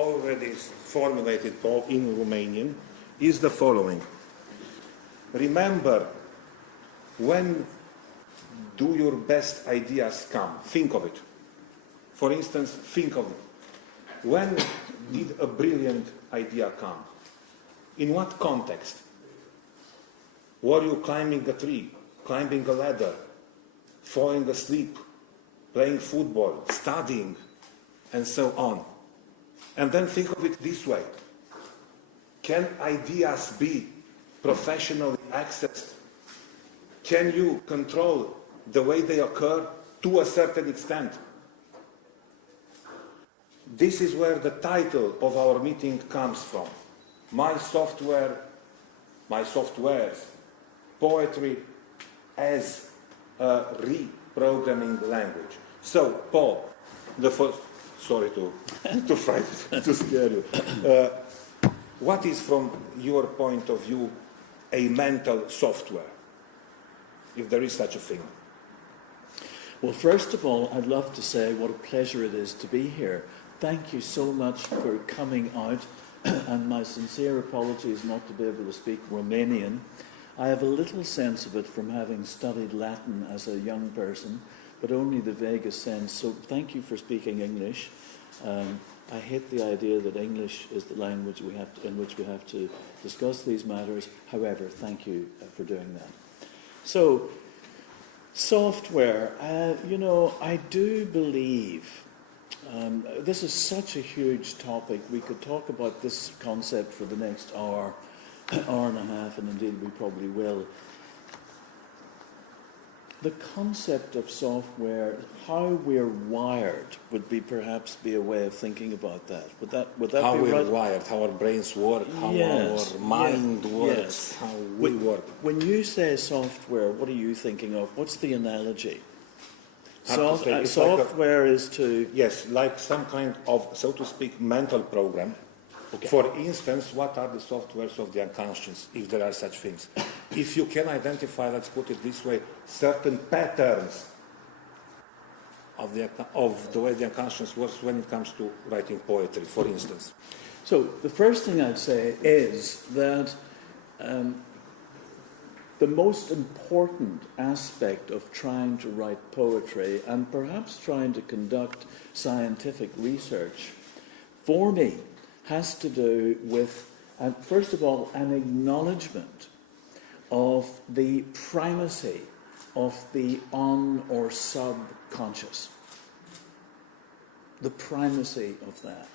already formulated, Paul, in Romanian, is the following. Remember, when do your best ideas come? Think of it. For instance, think of it. When did a brilliant idea come? In what context? Were you climbing a tree, climbing a ladder, falling asleep, playing football, studying, and so on? And then think of it this way. Can ideas be professionally accessed? Can you control the way they occur to a certain extent? This is where the title of our meeting comes from. My software, my softwares, poetry as a reprogramming language. So, Paul, the first, sorry to frighten, to scare you. What is, from your point of view, a mental software, if there is such a thing? Well, first of all, I'd love to say what a pleasure it is to be here. Thank you so much for coming out, and my sincere apologies not to be able to speak Romanian. I have a little sense of it from having studied Latin as a young person, but only the vaguest sense, so thank you for speaking English. I hate the idea that English is the language in which we have to discuss these matters. However, thank you for doing that. So, software, you know, I do believe this is such a huge topic. We could talk about this concept for the next hour, hour and a half, and indeed we probably will. The concept of software, how we're wired, would perhaps be a way of thinking about that. Would that how be we're right? wired, how our brains work, how Yes, our mind works, yes. how we work. When you say software, what are you thinking of? What's the analogy? It's Software is to... Yes, like some kind of, so to speak, mental program. Okay. For instance, what are the softwares of the unconscious, if there are such things? If you can identify, let's put it this way, certain patterns of the way the unconscious works when it comes to writing poetry, for instance. So the first thing I'd say is that the most important aspect of trying to write poetry, and perhaps trying to conduct scientific research, for me, has to do with, first of all, an acknowledgement of the primacy of the on or subconscious. The primacy of that.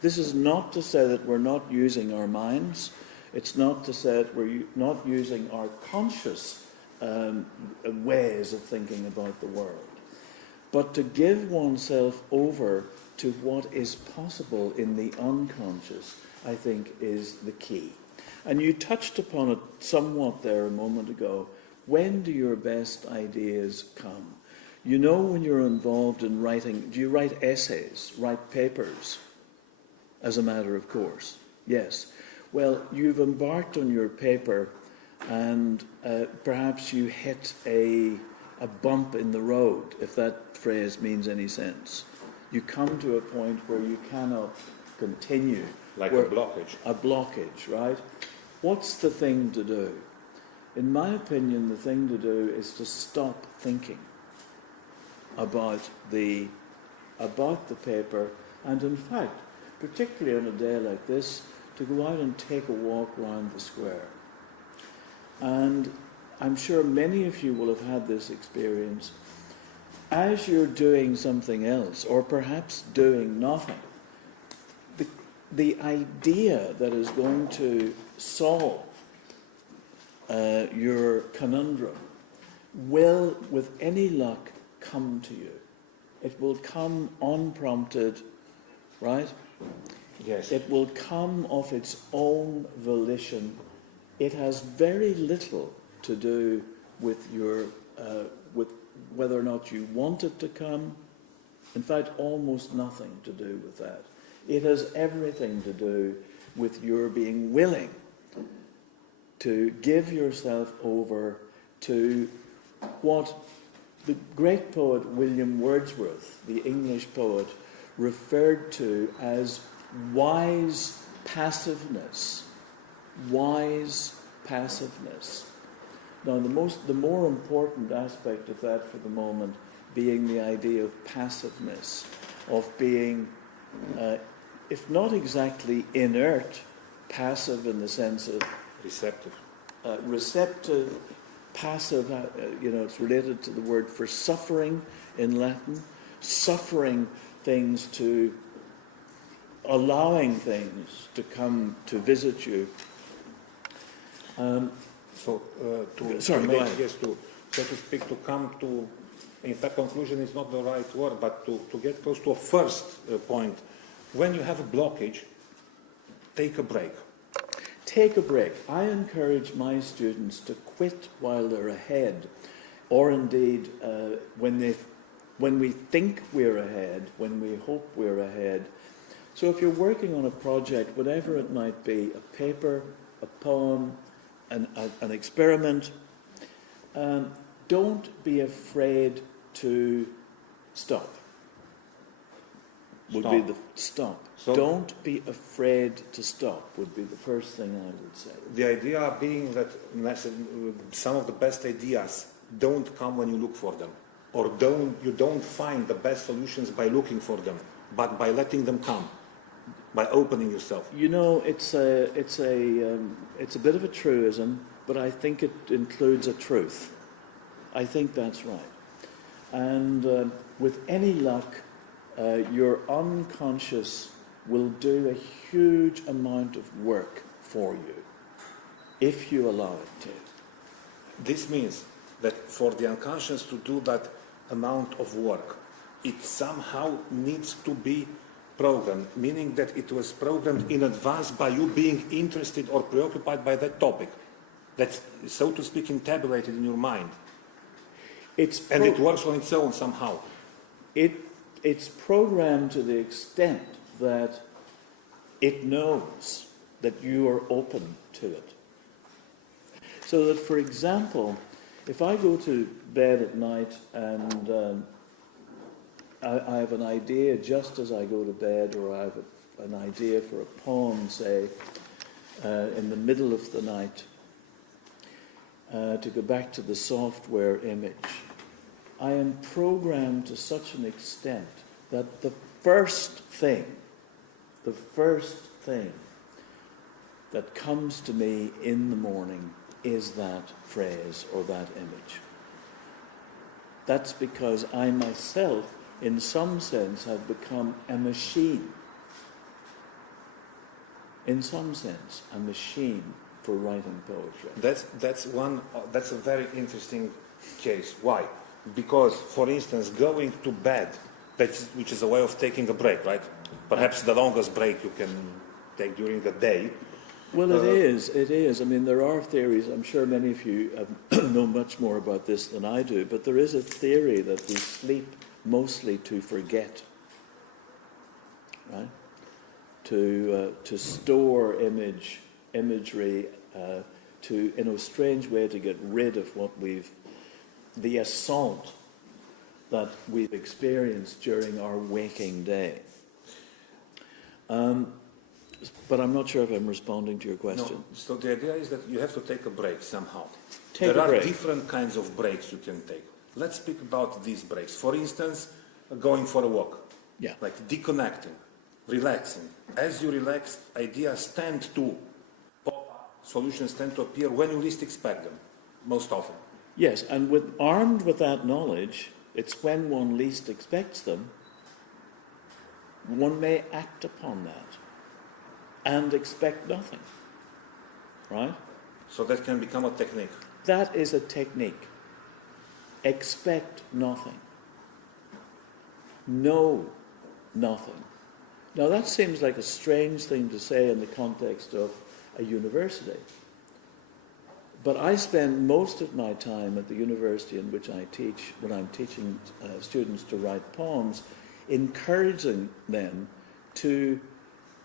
This is not to say that we're not using our minds. It's not to say that we're not using our conscious ways of thinking about the world. But to give oneself over to what is possible in the unconscious, I think, is the key. And you touched upon it somewhat there a moment ago. When do your best ideas come? You know, when you're involved in writing, do you write essays, write papers, as a matter of course? Yes. Well, you've embarked on your paper, and perhaps you hit a bump in the road, if that phrase means any sense. You come to a point where you cannot continue. Like a blockage. A blockage, right? What's the thing to do? In my opinion, the thing to do is to stop thinking about the paper, and in fact, particularly on a day like this, to go out and take a walk around the square. And I'm sure many of you will have had this experience. As you're doing something else, or perhaps doing nothing, the idea that is going to solve your conundrum will, with any luck, come to you. It will come unprompted, right? Yes. It will come of its own volition. It has very little to do with your with whether or not you want it to come. In fact, almost nothing to do with that. It has everything to do with your being willing to give yourself over to what the great poet William Wordsworth, the English poet, referred to as wise passiveness. Wise passiveness. Now, the more important aspect of that for the moment being the idea of passiveness, of being, if not exactly inert, passive in the sense of Receptive. Receptive, passive, it's related to the word for suffering in Latin, suffering things to, allowing things to come to visit you. So to so to speak, to come to, in fact, conclusion is not the right word, but to get close to a first point. When you have a blockage, take a break. Take a break. I encourage my students to quit while they're ahead, or indeed when we think we're ahead, when we hope we're ahead. So if you're working on a project, whatever it might be, a paper, a poem, an experiment, don't be afraid to stop. Would be the stop. So don't be afraid to stop would be the first thing I would say. The idea being that some of the best ideas don't come when you look for them, or you don't find the best solutions by looking for them, but by letting them come, by opening yourself. You know, it's a bit of a truism, but I think it includes a truth. I think that's right. And with any luck, your unconscious will do a huge amount of work for you if you allow it to. This means that for the unconscious to do that amount of work, it somehow needs to be programmed, meaning that it was programmed in advance by you being interested or preoccupied by that topic. That's, so to speak, entabulated in your mind. And it works on its own somehow. It's programmed to the extent that it knows that you are open to it. So that, for example, if I go to bed at night and I have an idea just as I go to bed, or I have an idea for a poem, say, in the middle of the night, to go back to the software image, I am programmed to such an extent that the first thing that comes to me in the morning is that phrase or that image. That's because I myself, in some sense, have become a machine. In some sense, a machine for writing poetry. That's a very interesting case. Why? Because, for instance, going to bed, which is a way of taking a break, right? Perhaps the longest break you can take during the day. Well, it is. I mean, there are theories. I'm sure many of you know much more about this than I do, but there is a theory that we sleep mostly to forget, right? To store imagery, in a strange way, to get rid of the assault that we've experienced during our waking day. But I'm not sure if I'm responding to your question. No. So the idea is that you have to take a break somehow. There are different kinds of breaks you can take. Let's speak about these breaks. For instance, going for a walk. Yeah. Like deconnecting, relaxing. As you relax, ideas tend to pop up, solutions tend to appear when you least expect them, most often. Yes, and armed with that knowledge, it's when one least expects them, one may act upon that and expect nothing, right? So that can become a technique. That is a technique. Expect nothing. Know nothing. Now that seems like a strange thing to say in the context of a university. But I spend most of my time at the university in which I teach, when I'm teaching students to write poems, encouraging them to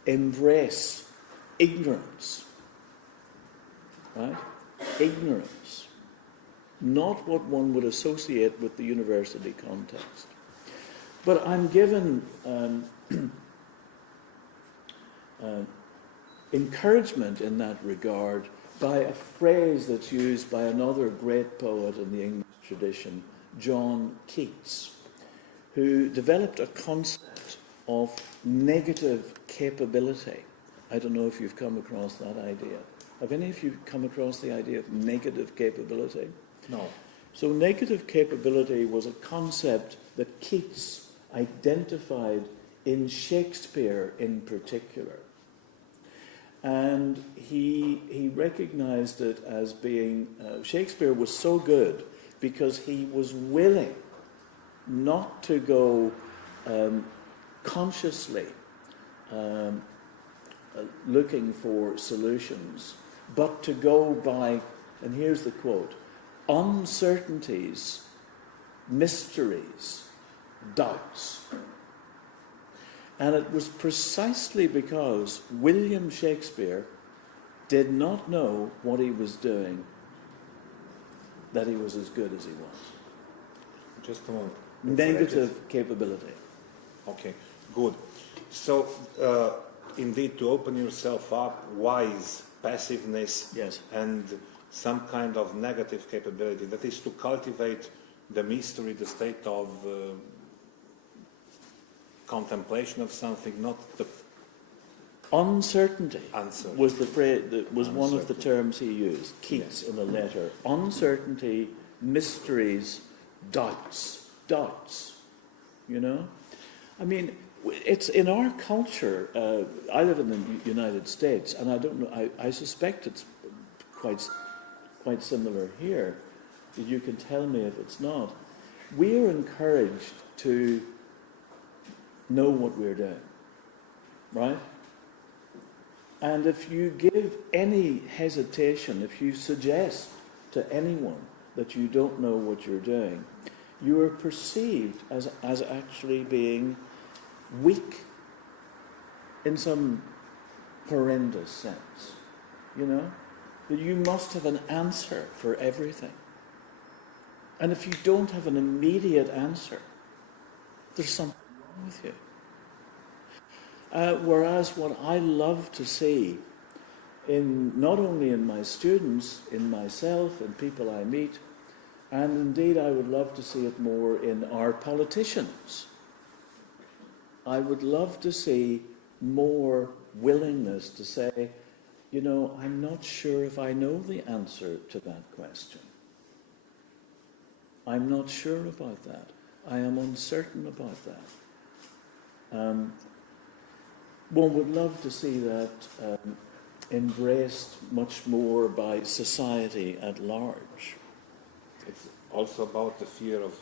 embrace ignorance, right? Ignorance, not what one would associate with the university context. But I'm given encouragement in that regard by a phrase that's used by another great poet in the English tradition, John Keats, who developed a concept of negative capability. I don't know if you've come across that idea. Have any of you come across the idea of negative capability? No. So negative capability was a concept that Keats identified in Shakespeare in particular. And he recognized it as being, Shakespeare was so good because he was willing not to go consciously looking for solutions, but to go by, and here's the quote, uncertainties, mysteries, doubts. And it was precisely because William Shakespeare did not know what he was doing that he was as good as he was. Just a moment. Negative capability. Okay, good. So, indeed, to open yourself up, wise, passiveness, Yes. and some kind of negative capability, that is to cultivate the mystery, the state of contemplation of something, not the Uncertainty answer. was the phrase, was one of the terms he used, Keats, in a letter. Uncertainty, mysteries, doubts. Doubts, you know? I mean, it's in our culture. I live in the United States, and I don't know, I suspect it's quite similar here. You can tell me if it's not. We are encouraged to know what we're doing, right? And if you give any hesitation, if you suggest to anyone that you don't know what you're doing, you are perceived as actually being weak in some horrendous sense, you know? That you must have an answer for everything. And if you don't have an immediate answer, there's something wrong with you. Whereas what I love to see, not only in my students, in myself, in people I meet, and indeed I would love to see it more in our politicians. I would love to see more willingness to say, you know, I'm not sure if I know the answer to that question. I'm not sure about that. I am uncertain about that. One would love to see that embraced much more by society at large. It's also about the fear of,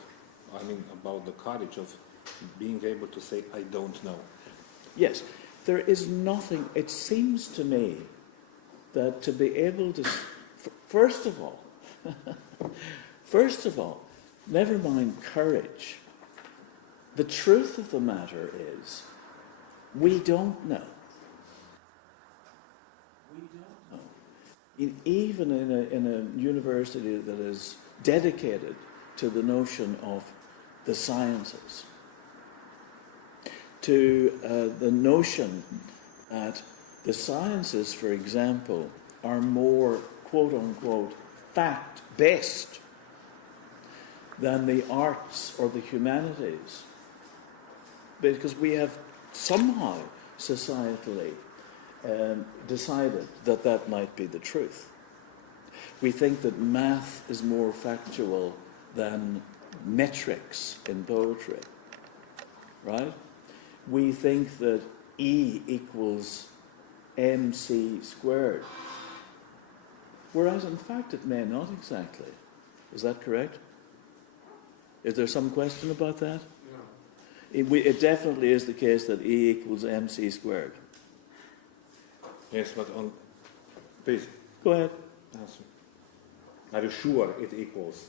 about the courage of being able to say, I don't know. Yes, there is nothing, it seems to me that to be able to, first of all, never mind courage, the truth of the matter is, we don't know. We don't know. Even in a university that is dedicated to the notion of the sciences, to the notion that the sciences, for example, are more, quote-unquote, fact-based than the arts or the humanities. Because we have somehow societally decided that that might be the truth. We think that math is more factual than metrics in poetry, right? We think that E equals mc squared, whereas in fact it may not exactly. Is that correct? Is there some question about that? No. It definitely is the case that E equals mc squared. Yes, but please. Go ahead. Answer. Are you sure it equals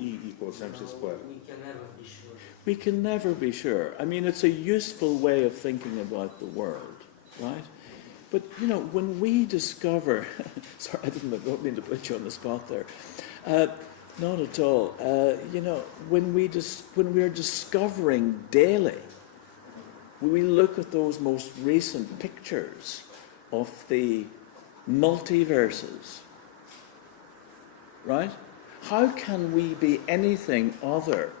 E equals mc squared? We can never be sure. We can never be sure. I mean, it's a useful way of thinking about the world, right? But, you know, when we discover... sorry, I don't mean to put you on the spot there. Not at all. You know, when we're discovering daily we look at those most recent pictures of the multiverses, right? How can we be anything other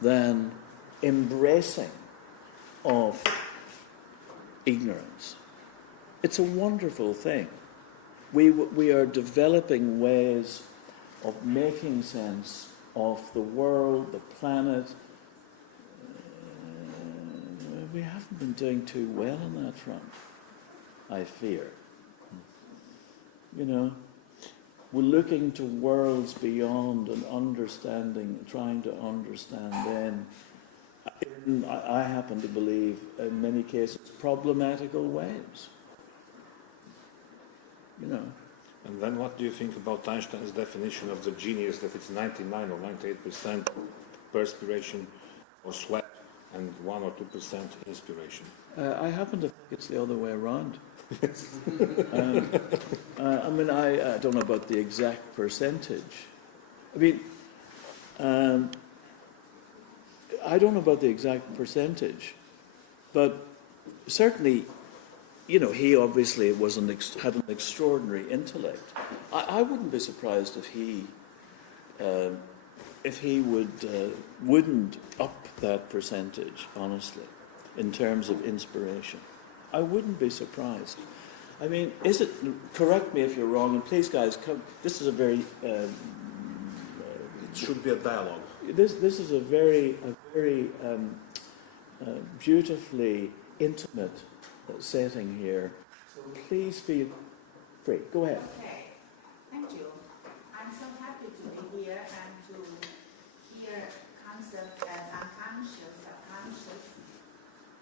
than embracing of ignorance? It's a wonderful thing. We are developing ways of making sense of the world, the planet. We haven't been doing too well on that front, I fear. You know, we're looking to worlds beyond and understanding, trying to understand them, I happen to believe, in many cases, problematical ways. You know. And then what do you think about Einstein's definition of the genius, that it's 99 or 98% perspiration or sweat and 1 or 2% inspiration? I happen to think it's the other way around. I mean, I don't know about the exact percentage. I mean, I don't know about the exact percentage, but certainly, you know, he obviously was had an extraordinary intellect. I wouldn't be surprised if he wouldn't up that percentage, honestly, in terms of inspiration. I wouldn't be surprised. I mean, is it? Correct me if you're wrong, and please, guys, come. This is a very. It should be a dialogue. This is a very beautifully intimate setting here. So please feel free. Go ahead. Okay, thank you. I'm so happy to be here and to hear concepts as unconscious, subconscious,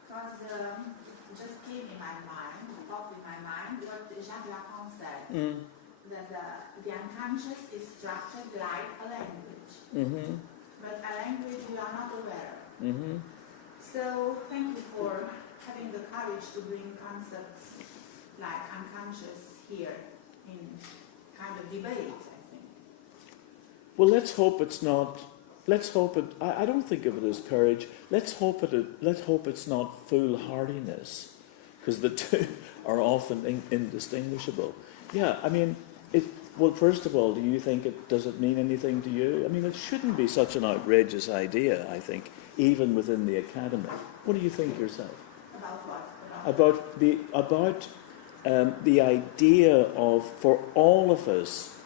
because it just came in my mind, popped in my mind, what Jacques Lacan said, that the unconscious is structured like a language, but a language we are not aware of. So thank you for having the courage to bring concepts like unconscious here in kind of debate, I think. Well, let's hope it's not. Let's hope it. I don't think of it as courage. Let's hope it's not foolhardiness, because the two are often indistinguishable. Yeah, I mean, well, first of all, do you think does it mean anything to you? I mean, it shouldn't be such an outrageous idea, I think, even within the academy. What do you think yourself? About what? About the idea of, for all of us,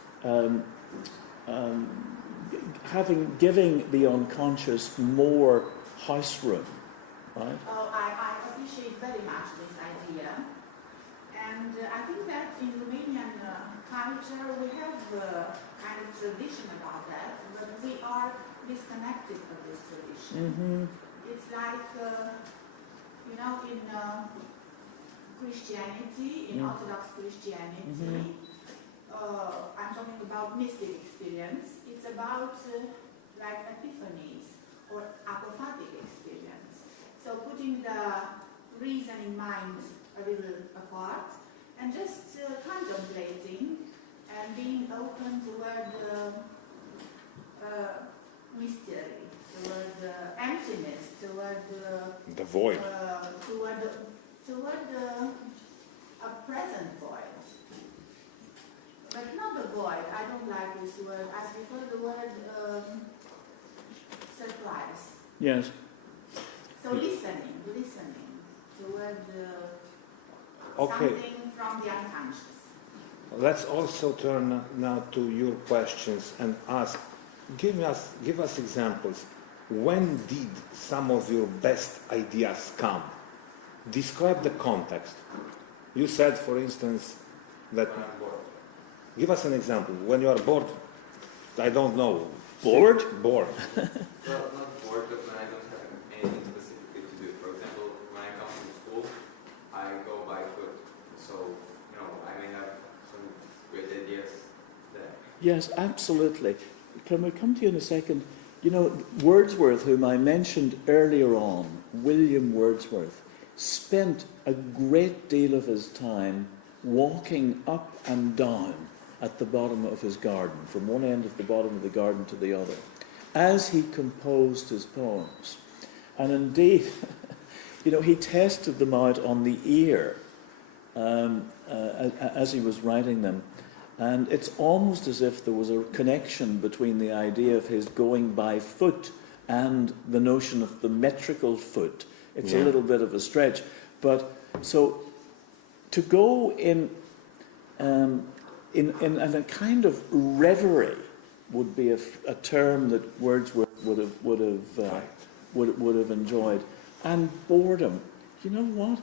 giving the unconscious more house room, right? Oh, I appreciate very much this idea, and I think that in Romanian culture we have a kind of tradition about that, but we are disconnected from this tradition. It's like, you know, in Christianity, in Orthodox Christianity, I'm talking about mystic experience. It's about like epiphanies or apophatic experience. So putting the reasoning mind a little apart and just contemplating and being open toward mystery, toward emptiness, toward The void. toward a present void. But not the void, I don't like this word. I prefer the word surprise. Yes. So listening toward Okay. something from the unconscious. Let's also turn now to your questions and ask, give us examples. When did some of your best ideas come? Describe the context. You said, for instance, that... Give us an example. When you are bored, I don't know. Bored? Bored. Well, not bored, but when I don't have anything specifically to do. For example, when I come from school, I go by foot. So, you know, I may have some great ideas there. Yes, absolutely. Can we come to you in a second? You know, Wordsworth, whom I mentioned earlier on, William Wordsworth, spent a great deal of his time walking up and down at the bottom of his garden, from one end of the bottom of the garden to the other, as he composed his poems. And indeed, you know, he tested them out on the ear as he was writing them. And it's almost as if there was a connection between the idea of his going by foot and the notion of the metrical foot. It's a little bit of a stretch. But so to go in a kind of reverie would be a term that Wordsworth would have enjoyed. And boredom, you know what?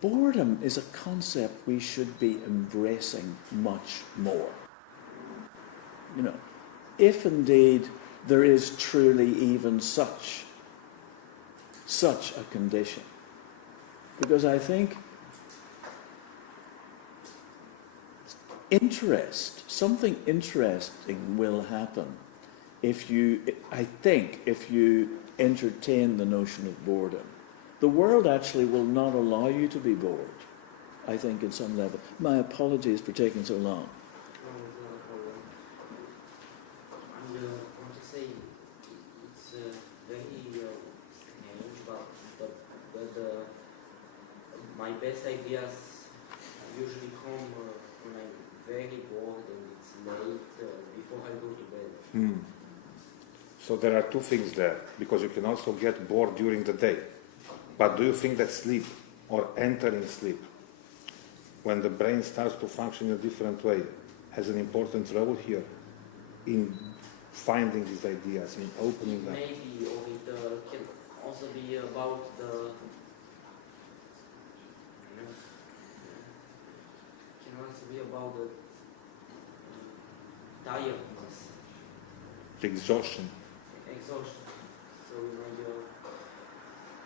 Boredom is a concept we should be embracing much more. You know, if indeed there is truly even such a condition. Because I think something interesting will happen if you entertain the notion of boredom. The world actually will not allow you to be bored, I think, in some level. My apologies for taking so long. I want to say it's very strange, but my best ideas usually come when I'm very bored and it's late before I go to bed. So there are two things there, because you can also get bored during the day. But do you think that sleep, or entering sleep, when the brain starts to function in a different way, has an important role here in finding these ideas, in opening them? Maybe, or it can also be about the... can also be about the tiredness. Exhaustion. So,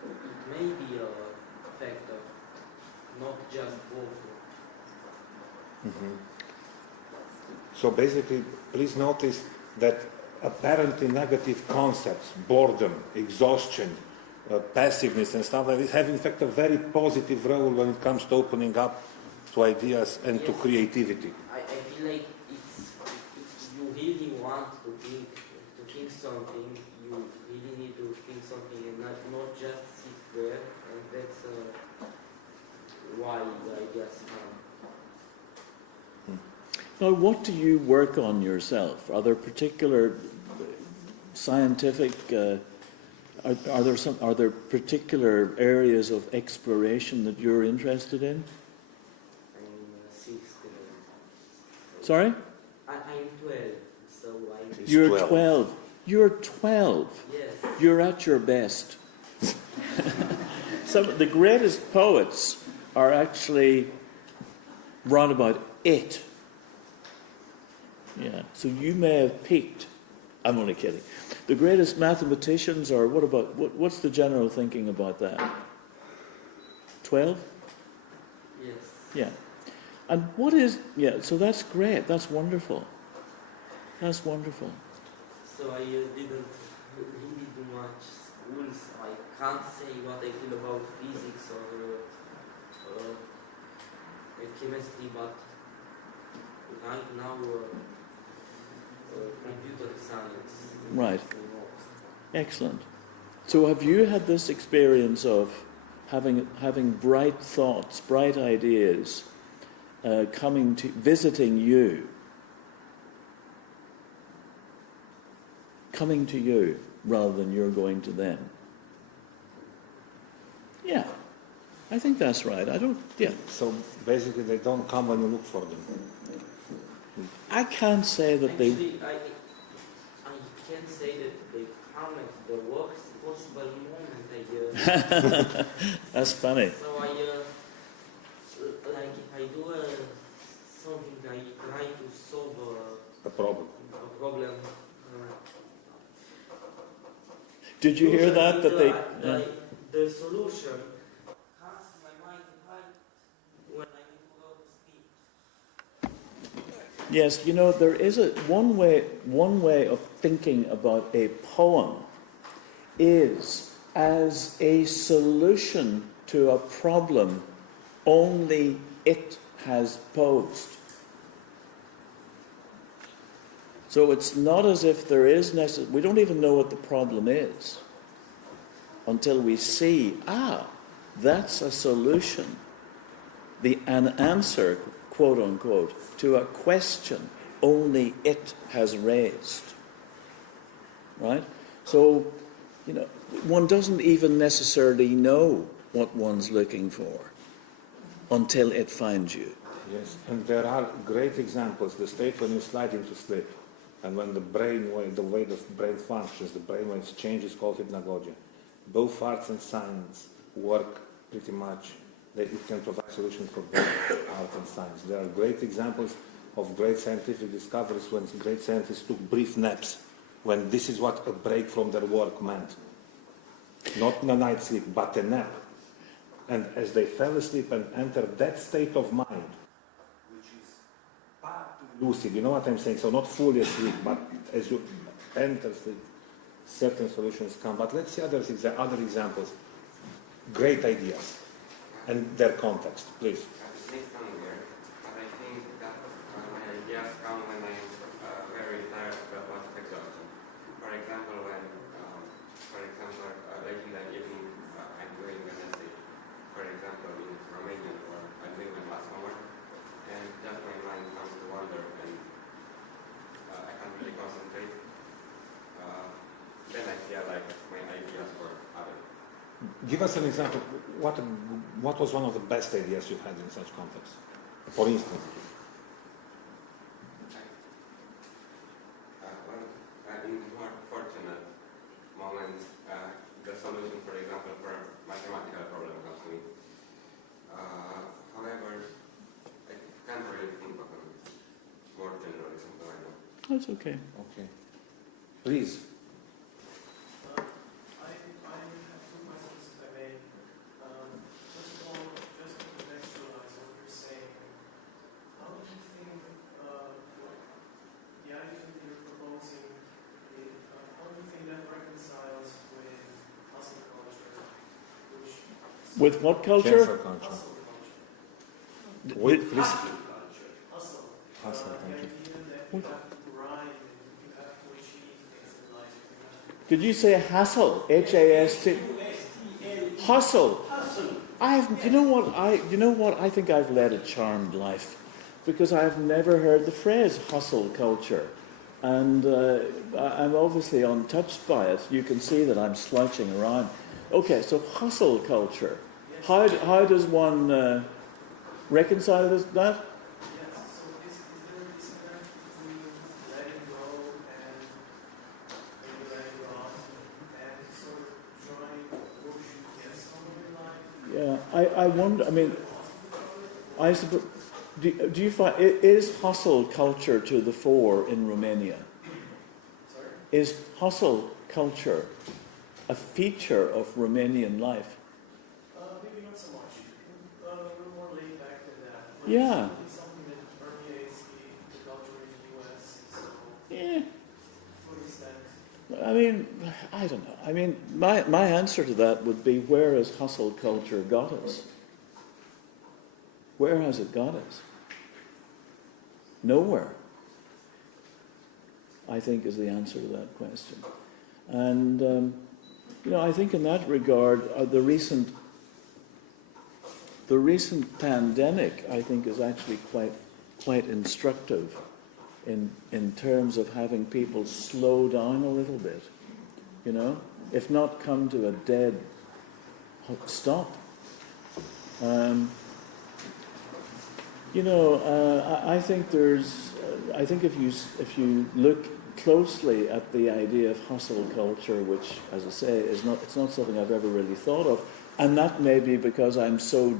it may be a factor, not just boredom. So basically, please notice that apparently negative concepts, boredom, exhaustion, passiveness and stuff like this, have in fact a very positive role when it comes to opening up to ideas and to creativity. I feel like if you really want to think something, you really need to think something and not just sit there, and that's why the ideas come. Now, what do you work on yourself? Are there particular scientific, are there particular areas of exploration that you're interested in? I'm 6. Sorry? I'm 12, so You're 12. You're 12. Yes. You're at your best. Some of the greatest poets are actually round about 8. Yeah, so you may have peaked. I'm only kidding. The greatest mathematicians are, what's the general thinking about that? 12? Yes. Yeah. And so that's great. That's wonderful. That's wonderful. So I didn't really do much school, so I can't say what I feel about physics or chemistry, but right now computer science. Right. Excellent. So have you had this experience of having bright thoughts, bright ideas, visiting you rather than you're going to them? Yeah, I think that's right. So basically they don't come when you look for them. I can't say that Actually, I can't say that they come at the worst possible moment. That's funny. So like if I do something, I try to solve A problem. a problem. Did you hear that? The solution comes to my mind right when I need to go to sleep. Yes, you know, there is one way of thinking about a poem is as a solution to a problem only it has posed. So it's not as if there is we don't even know what the problem is. until we see, that's a solution, an answer, quote unquote, to a question only it has raised. Right? So, you know, one doesn't even necessarily know what one's looking for until it finds you. Yes, and there are great examples. The state when you slide into sleep, and when the way the brain functions, the brain waves change, is called hypnagogia. Both arts and science work pretty much. It can provide solutions for both art and science. There are great examples of great scientific discoveries when great scientists took brief naps, when this is what a break from their work meant. Not a night sleep, but a nap. And as they fell asleep and entered that state of mind, which is partly lucid, you know what I'm saying? So not fully asleep, but as you enter sleep, certain solutions come. But let's see other examples. Great ideas and their context, please. It may sound weird, but I think that my ideas come when I'm very tired of a lot of exhaustion. For example, like in the evening, I'm doing an essay, for example, in Romanian, or I'm doing my last homework, and just my mind comes to wander, and I can't really concentrate. Then I feel like my ideas for others. Give us an example. What was one of the best ideas you had in such context? For instance. In more fortunate moments, the solution, for example, for a mathematical problem comes to me. However, I can't really think of a more general example right now. That's okay. Okay. Please. I have two questions, if I may. First of all, just to contextualize what you're saying, how do you think the attitude you're proposing, how do you think that reconciles with hustle culture, which... With what culture? Cancel culture. Hustle culture. Wait, please. Hustle. Hustle The culture. idea that you have to grind and you have to achieve things in life. Did you say hassle? H-A-S-T? Hustle. You know what? I think I've led a charmed life because I've never heard the phrase hustle culture. And I'm obviously untouched by it. You can see that I'm slouching around. Okay, so hustle culture. How does one reconcile that? Yes, so is there a disconnect between letting go and maybe letting go and sort of trying to push you get somewhere in life? Yeah, I wonder, I mean, I suppose, do you find, is hustle culture to the fore in Romania? Sorry? Is hustle culture a feature of Romanian life? Maybe not so much. We're more laid back than that. But Yeah. It's something that permeates the culture in the U.S. So, Yeah. what is that? I mean, I don't know. I mean, my answer to that would be, where has hustle culture got us? Where has it got us? Nowhere, I think, is the answer to that question. And, you know, I think in that regard, the recent pandemic, I think, is actually quite instructive in terms of having people slow down a little bit, you know, if not come to a dead stop. You know, I think I think if you look closely at the idea of hustle culture, which, as I say, it's not something I've ever really thought of, and that may be because I'm so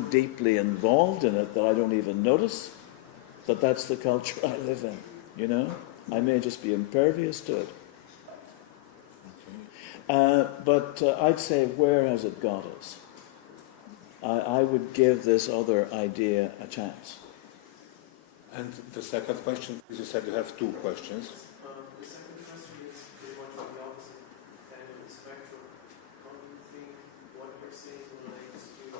deeply involved in it that I don't even notice that that's the culture I live in. You know, I may just be impervious to it. But I'd say, where has it got us? I would give this other idea a chance. And the second question, you said you have two questions. The second question is pretty much on the opposite end of the spectrum. How do you think what you're saying relates to the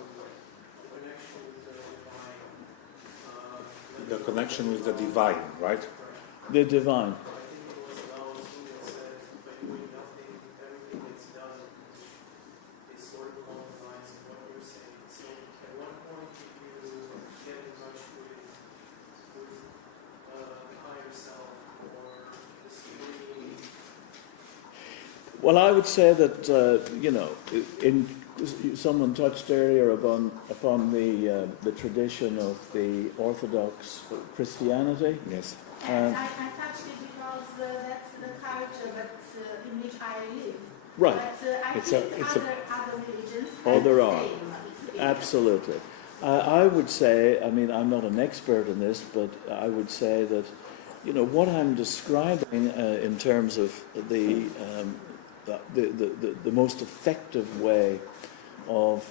connection with the divine? The connection with the divine, right? The divine. I think it was Lao Tzu that said, by doing nothing, everything gets Well, I would say that, you know, someone touched earlier upon the tradition of the Orthodox Christianity. Yes. And I touched it because that's the culture in which I live. Right. But I It's think a- other religions Oh, have there the are. same experience. Absolutely. I would say, I mean, I'm not an expert in this, but I would say that, you know, what I'm describing in terms of the most effective way of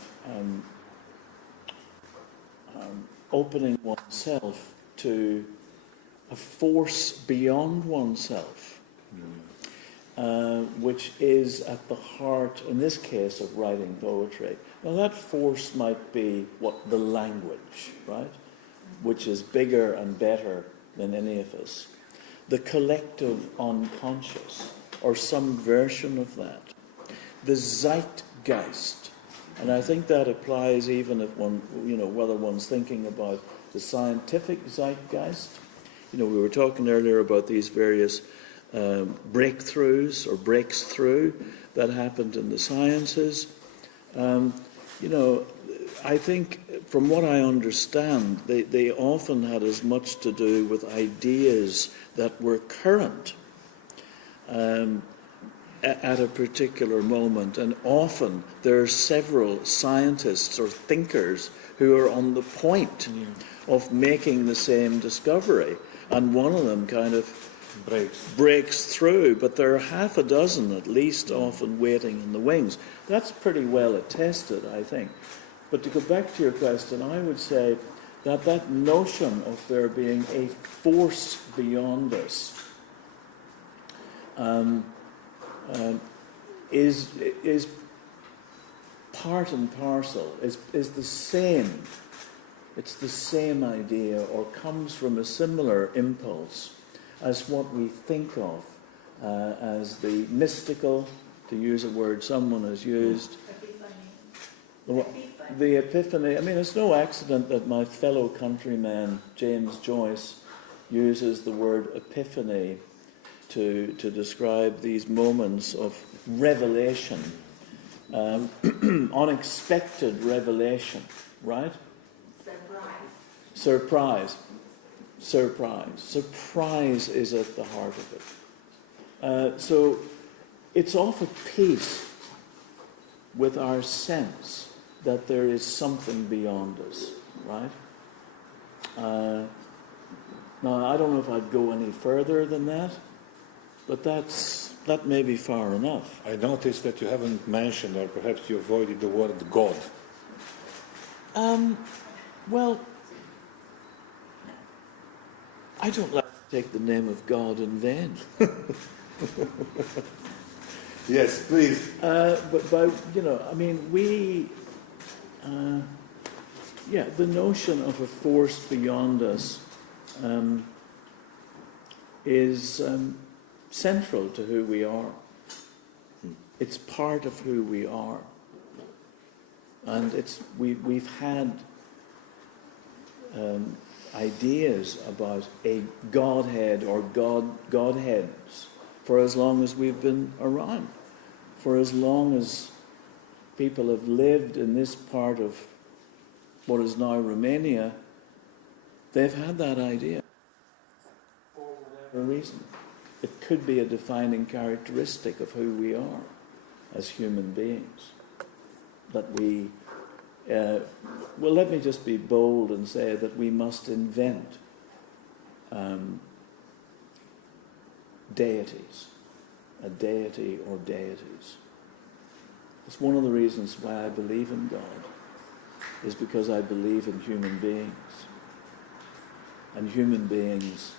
opening oneself to a force beyond oneself, which is at the heart, in this case, of writing poetry. Now, that force might be the language, right, which is bigger and better than any of us. The collective unconscious, or some version of that. The zeitgeist. And I think that applies even if one, you know, whether one's thinking about the scientific zeitgeist. You know, we were talking earlier about these various breakthroughs or breaks through that happened in the sciences. You know, I think from what I understand, they often had as much to do with ideas that were current at a particular moment, and often there are several scientists or thinkers who are on the point of making the same discovery, and one of them kind of breaks through, but there are half a dozen at least often waiting in the wings. That's pretty well attested, I think. But to go back to your question, I would say that that notion of there being a force beyond us is part and parcel, is the same. It's the same idea, or comes from a similar impulse as what we think of as the mystical, to use a word someone has used. The epiphany. I mean, it's no accident that my fellow countryman James Joyce uses the word epiphany to describe these moments of revelation, unexpected revelation, right? Surprise. Surprise is at the heart of it. So it's of a piece with our sense that there is something beyond us, right? Now, I don't know if I'd go any further than that, but that may be far enough. I noticed that you haven't mentioned, or perhaps you avoided the word God. Well, I don't like to take the name of God in vain. Yes, please. But by, you know, I mean, the notion of a force beyond us is central to who we are. It's part of who we are. And we've had ideas about a Godhead or Godheads for as long as we've been around. For as long as people have lived in this part of what is now Romania, they've had that idea for whatever reason. It could be a defining characteristic of who we are as human beings. That we, well, let me just be bold and say that we must invent deities, a deity or deities. It's one of the reasons why I believe in God, is because I believe in human beings. And human beings,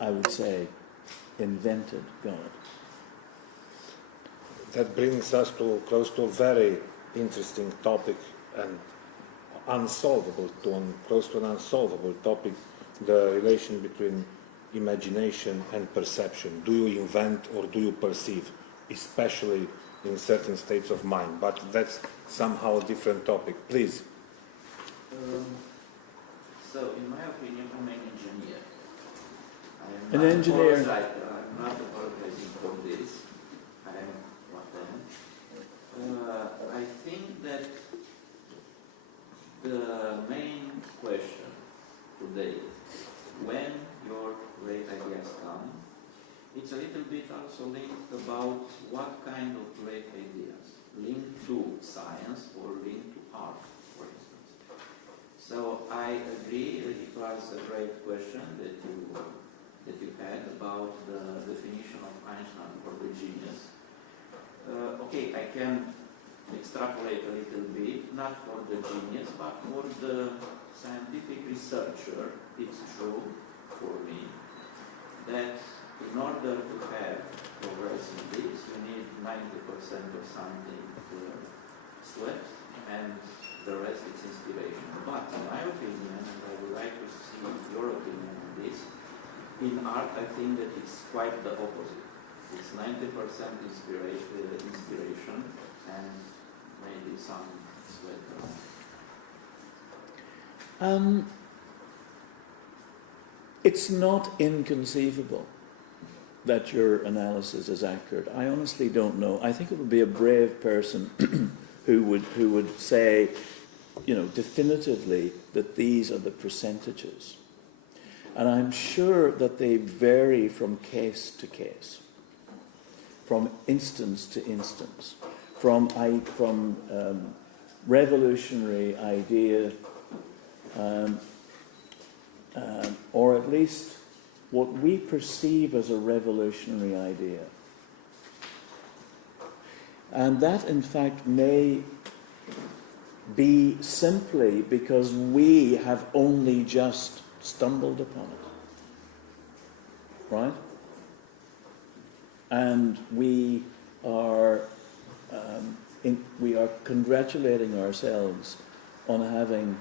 I would say, invented God. That brings us close to a very interesting topic and close to an unsolvable topic, the relation between imagination and perception. Do you invent or do you perceive, especially in certain states of mind? But that's somehow a different topic. Please. So, in my opinion, I'm an engineer. An engineer. I'm not apologizing for this. I am what I am. I think that the main question today, when your great ideas come, it's a little bit also linked about what kind of great ideas, linked to science or linked to art, for instance. So I agree that it was a great question that you had about the definition of Einstein for the genius. Okay, I can extrapolate a little bit, not for the genius, but for the scientific researcher. It's true for me that in order to have progress in this, you need 90% of something sweat, and the rest is inspiration. But in my opinion, and I would like to see your opinion on this, in art I think that it's quite the opposite. It's 90% inspiration and maybe some sweat. It's not inconceivable that your analysis is accurate. I honestly don't know. I think it would be a brave person who would say, you know, definitively that these are the percentages. And I'm sure that they vary from case to case, from instance to instance, from revolutionary idea, or at least what we perceive as a revolutionary idea. And that, in fact, may be simply because we have only just stumbled upon it, right? And we are congratulating ourselves on having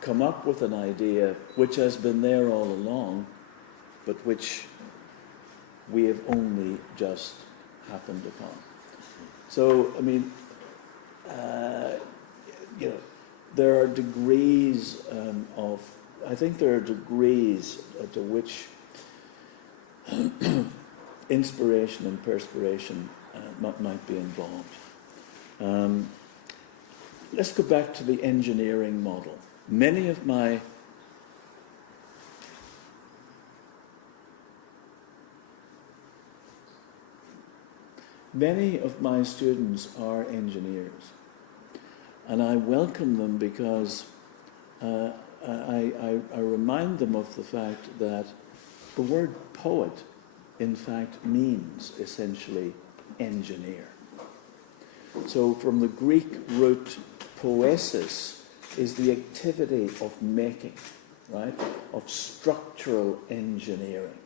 come up with an idea which has been there all along, but which we have only just happened upon. So, I mean, you know, there are degrees I think there are degrees to which inspiration and perspiration might be involved. Let's go back to the engineering model. Many of my students are engineers, and I welcome them because I remind them of the fact that the word poet, in fact, means essentially engineer. So from the Greek root poesis is the activity of making, right, of structural engineering.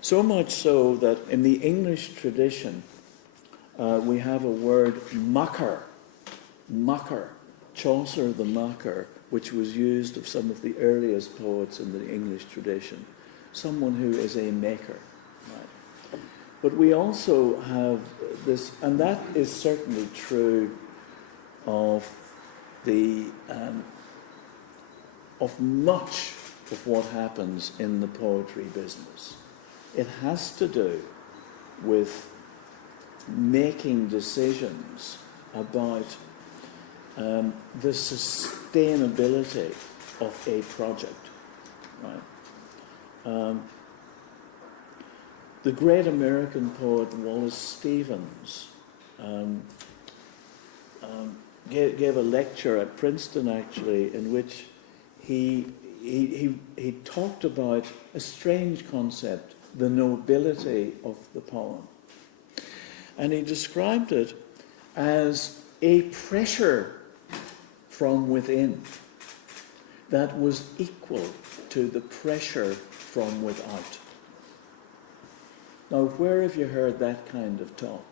So much so that in the English tradition, we have a word mucker, Chaucer the mucker, which was used of some of the earliest poets in the English tradition, someone who is a maker. Right? But we also have this, and that is certainly true of of much of what happens in the poetry business. It has to do with making decisions about the sustainability of a project, right? The great American poet Wallace Stevens gave a lecture at Princeton, actually, in which he talked about a strange concept, the nobility of the poem. And he described it as a pressure from within that was equal to the pressure from without. Now, where have you heard that kind of talk?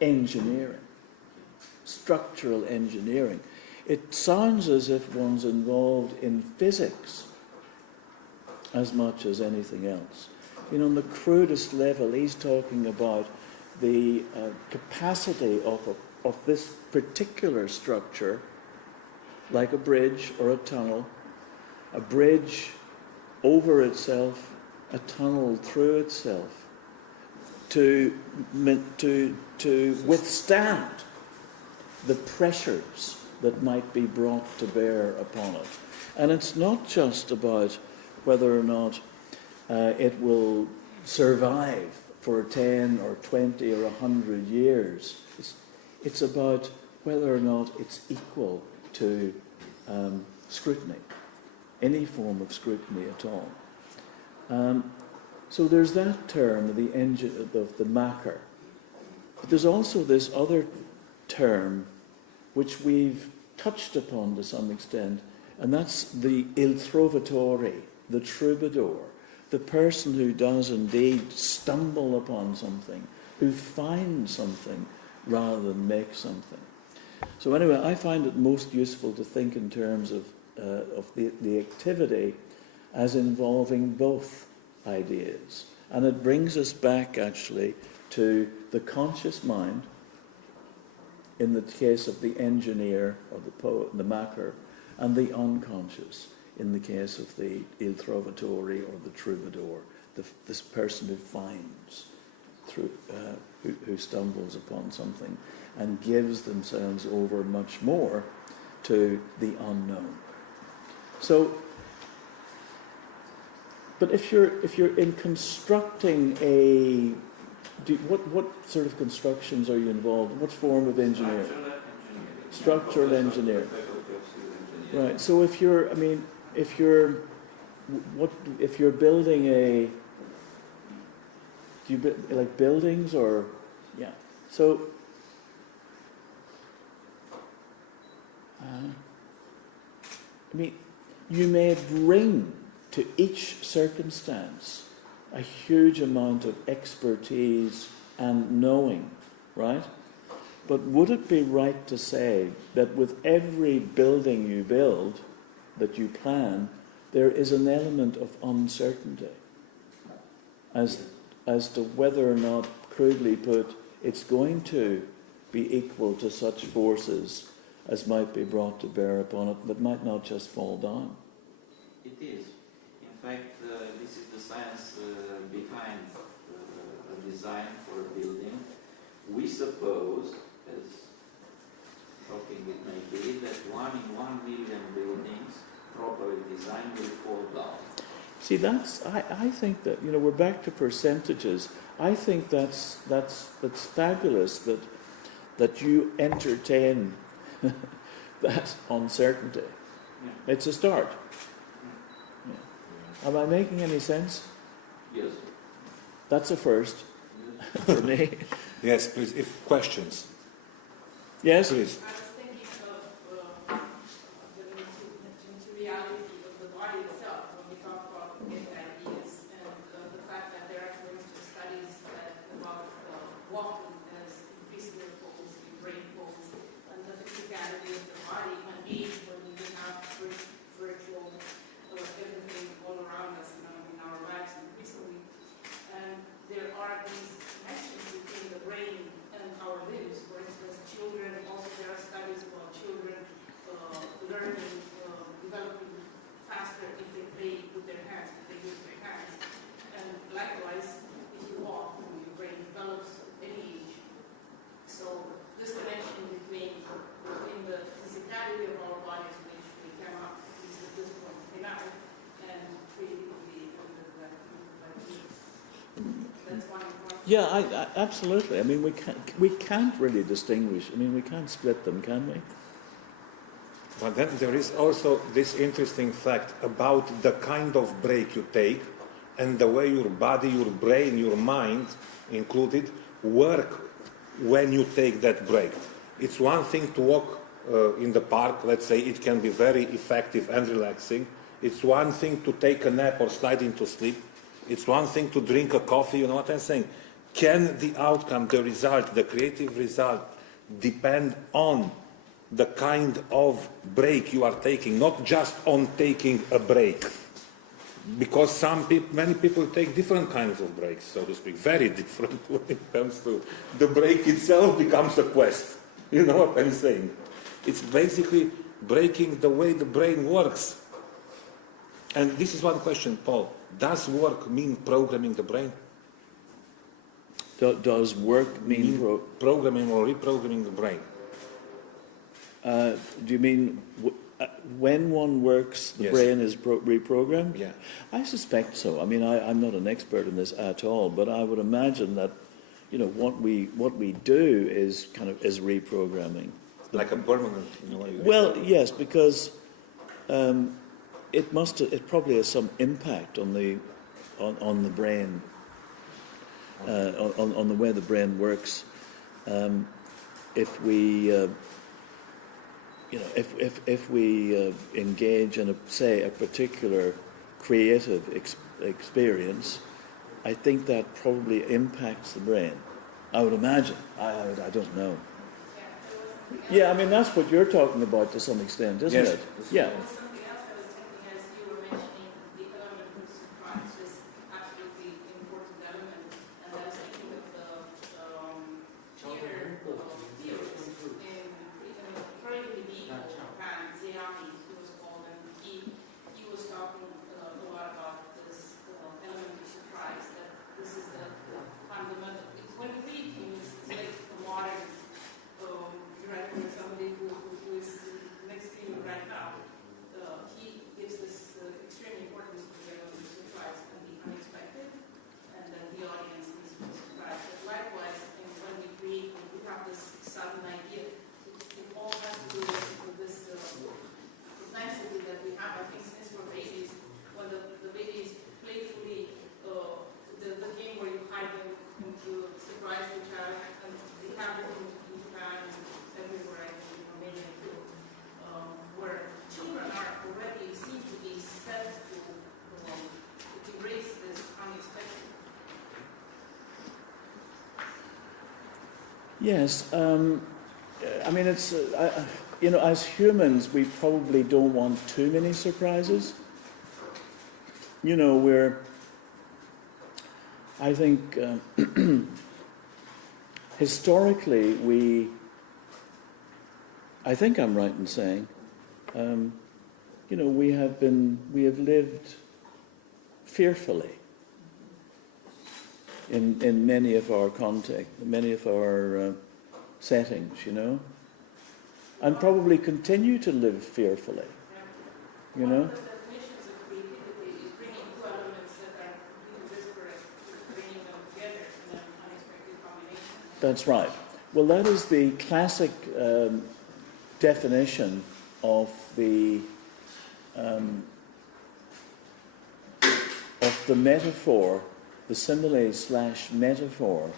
Engineering, structural engineering. It sounds as if one's involved in physics as much as anything else. You know, on the crudest level, he's talking about the capacity of this particular structure, like a bridge or a tunnel. A bridge over itself, a tunnel through itself, to withstand the pressures that might be brought to bear upon it. And it's not just about whether or not it will survive for 10 or 20 or 100 years. It's about whether or not it's equal to scrutiny, any form of scrutiny at all. So there's that term, the engine of the maker. But there's also this other term which we've touched upon to some extent, and that's the il trovatore, the troubadour, the person who does indeed stumble upon something, who finds something rather than make something. So anyway, I find it most useful to think in terms of the activity as involving both ideas. And it brings us back actually to the conscious mind in the case of the engineer or the poet, the maker, and the unconscious in the case of the il trovatore or the troubadour, this person who finds, who stumbles upon something and gives themselves over much more to the unknown. So, but if you're in constructing what sort of constructions are you involved in? What form of engineering? Structural engineering. Right. So if you're building do you like buildings or, yeah. So, you may bring to each circumstance a huge amount of expertise and knowing, right? But would it be right to say that with every building you build, that you plan, there is an element of uncertainty as to whether or not, crudely put, it's going to be equal to such forces as might be brought to bear upon it that might not just fall down? It is. In fact, this is the science behind a design for a building. We suppose, as shocking it may be, that 1 in 1 million buildings properly designed will fall down. See, I think that, we're back to percentages. I think that's fabulous that you entertain that uncertainty. Yeah. It's a start. Yeah. Am I making any sense? Yes. That's a first for me. Yes, please. If questions. Yes? Please. I was thinking of into reality of the body itself when we talk about getting ideas and the fact that there are, for instance, studies about walking as increasingly focused in brain focus and the physicality of the body can be when we have virtual everything all around us in our lives increasingly. And there are these connections between the brain and our limbs. For instance, children, also there are studies about children learning, developing faster if they play with their hands, if they use their hands. And likewise, if you walk, your brain develops at any age. So this connection between the physicality of our bodies, which we cannot use at this point deny, and creativity of the that's one important. Yeah, absolutely. I mean, we can't really distinguish. I mean, we can't split them, can we? But then there is also this interesting fact about the kind of break you take and the way your body, your brain, your mind included work when you take that break. It's one thing to walk in the park, let's say, it can be very effective and relaxing. It's one thing to take a nap or slide into sleep. It's one thing to drink a coffee, you know what I'm saying? Can the outcome, the result, the creative result depend on the kind of break you are taking, not just on taking a break? Because many people take different kinds of breaks, so to speak, very different when it comes to the break itself becomes a quest. You know what I'm saying? It's basically breaking the way the brain works. And this is one question, Paul. Does work mean programming the brain? Does work mean Programming or reprogramming the brain? do you mean when one works, the Yes. brain is reprogrammed? Yeah. I suspect so. I mean, I'm not an expert in this at all, but I would imagine that, you know, what we do is is reprogramming. Like a permanent, in a way. Well, yes, because it probably has some impact on the brain, on the way the brain works. If we if we engage in a particular creative experience, I think that probably impacts the brain. I would imagine. I don't know. Yeah, I mean that's what you're talking about to some extent, isn't Yes. it? Yeah. Something else I was thinking as you were mentioning, the element of surprise is absolutely important element, and I was thinking of the theater theorist in very medieval Japan, Zeami, he was called, and he was talking a lot about this element of surprise, that this is the fundamental. When you read him, it's like a modern director, somebody who is next to you right now. He gives this extreme importance to the element of surprise and the unexpected, and then the audience is surprised. But likewise, when we create, when we have this sudden idea, it all has to do with this propensity that we have. I think since we're babies, when the babies playfully, the game where you hide them into surprise the child, and they have it in Japan and everywhere, I think, in Romania too, where children are already seem to be set to embrace this unexpected. Yes. I mean, it's you know, as humans, we probably don't want too many surprises. You know, I think historically I think I'm right in saying, you know, we have lived fearfully in many of our context, many of our settings, you know, and probably continue to live fearfully, you know. One of the definitions of creativity is bringing two elements that are completely disparate, bringing them together in an unexpected combination. That's right. Well, that is the classic definition of the metaphor, the simile/metaphor,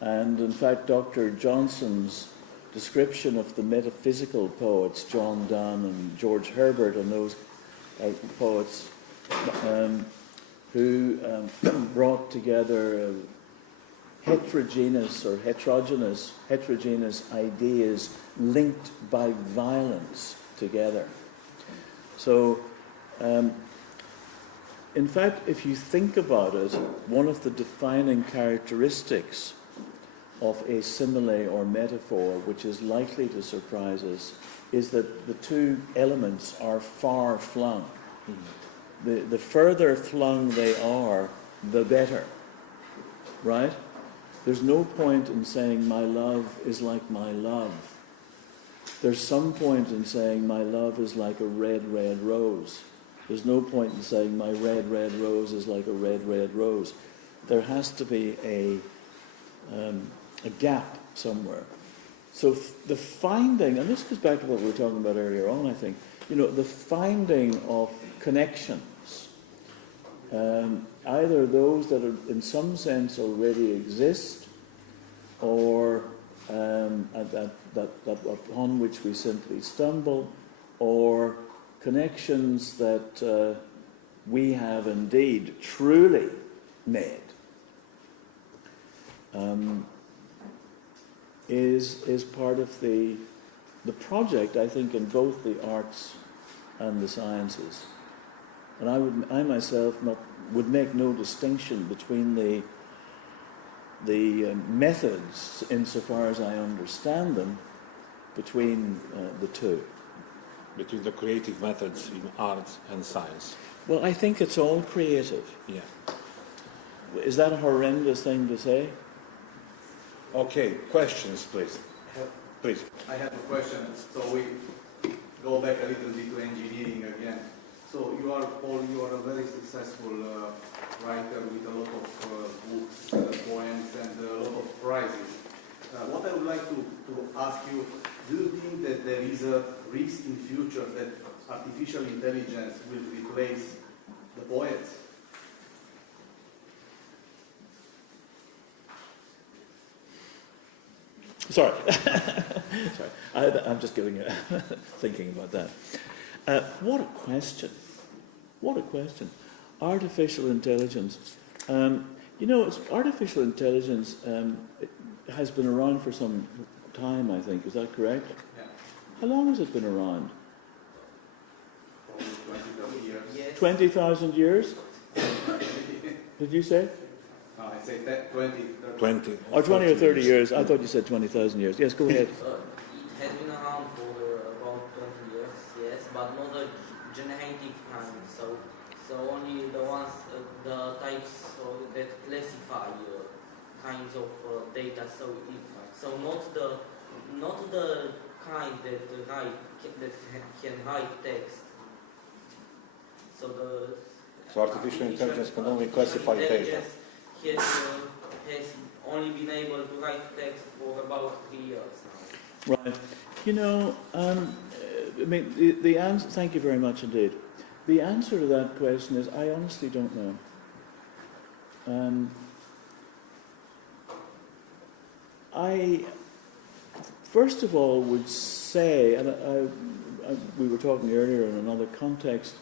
and in fact, Dr. Johnson's description of the metaphysical poets, John Donne and George Herbert, and those poets who brought together heterogeneous ideas linked by violence together. So, in fact, if you think about it, one of the defining characteristics of a simile or metaphor which is likely to surprise us is that the two elements are far flung. Mm-hmm. The further flung they are, the better, right? There's no point in saying my love is like my love. There's some point in saying my love is like a red, red rose. There's no point in saying my red, red rose is like a red, red rose. There has to be a gap somewhere. So the finding, and this goes back to what we were talking about earlier on, I think, you know, the finding of connections, either those that are in some sense already exist, or that upon which we simply stumble, or connections that we have indeed truly made, is part of the project, I think, in both the arts and the sciences. And I myself would make no distinction between the methods, insofar as I understand them, between the two. between the creative methods in art and science. Well, I think it's all creative. Yeah. Is that a horrendous thing to say? Okay, questions, please. Please. I have a question. So we go back a little bit to engineering again. So you are, Paul, you are a very successful writer with a lot of books, poems, and a lot of prizes. What I would like to ask you, do you think that there is a risk in future that artificial intelligence will replace the poets? Sorry. Sorry. I'm just giving you thinking about that. What a question. What a question. Artificial intelligence. You know, artificial intelligence it has been around for some time, I think. Is that correct? Yeah. How long has it been around? Probably 20,000 years. Yes. 20,000 years? Did you say? No, I say 20. 20. Or 20 or 30 years. I thought you said 20,000 years. Yes, go ahead. It has been around for about 20 years, yes, but not the generative kind. So only the ones, the types that classify kinds of data. So not the kind that can write text. So artificial intelligence can only classify data. Has only been able to write text for about 3 years now. Right. You know, I mean, the answer, thank you very much indeed. The answer to that question is I honestly don't know. I, first of all, would say, and we were talking earlier in another context,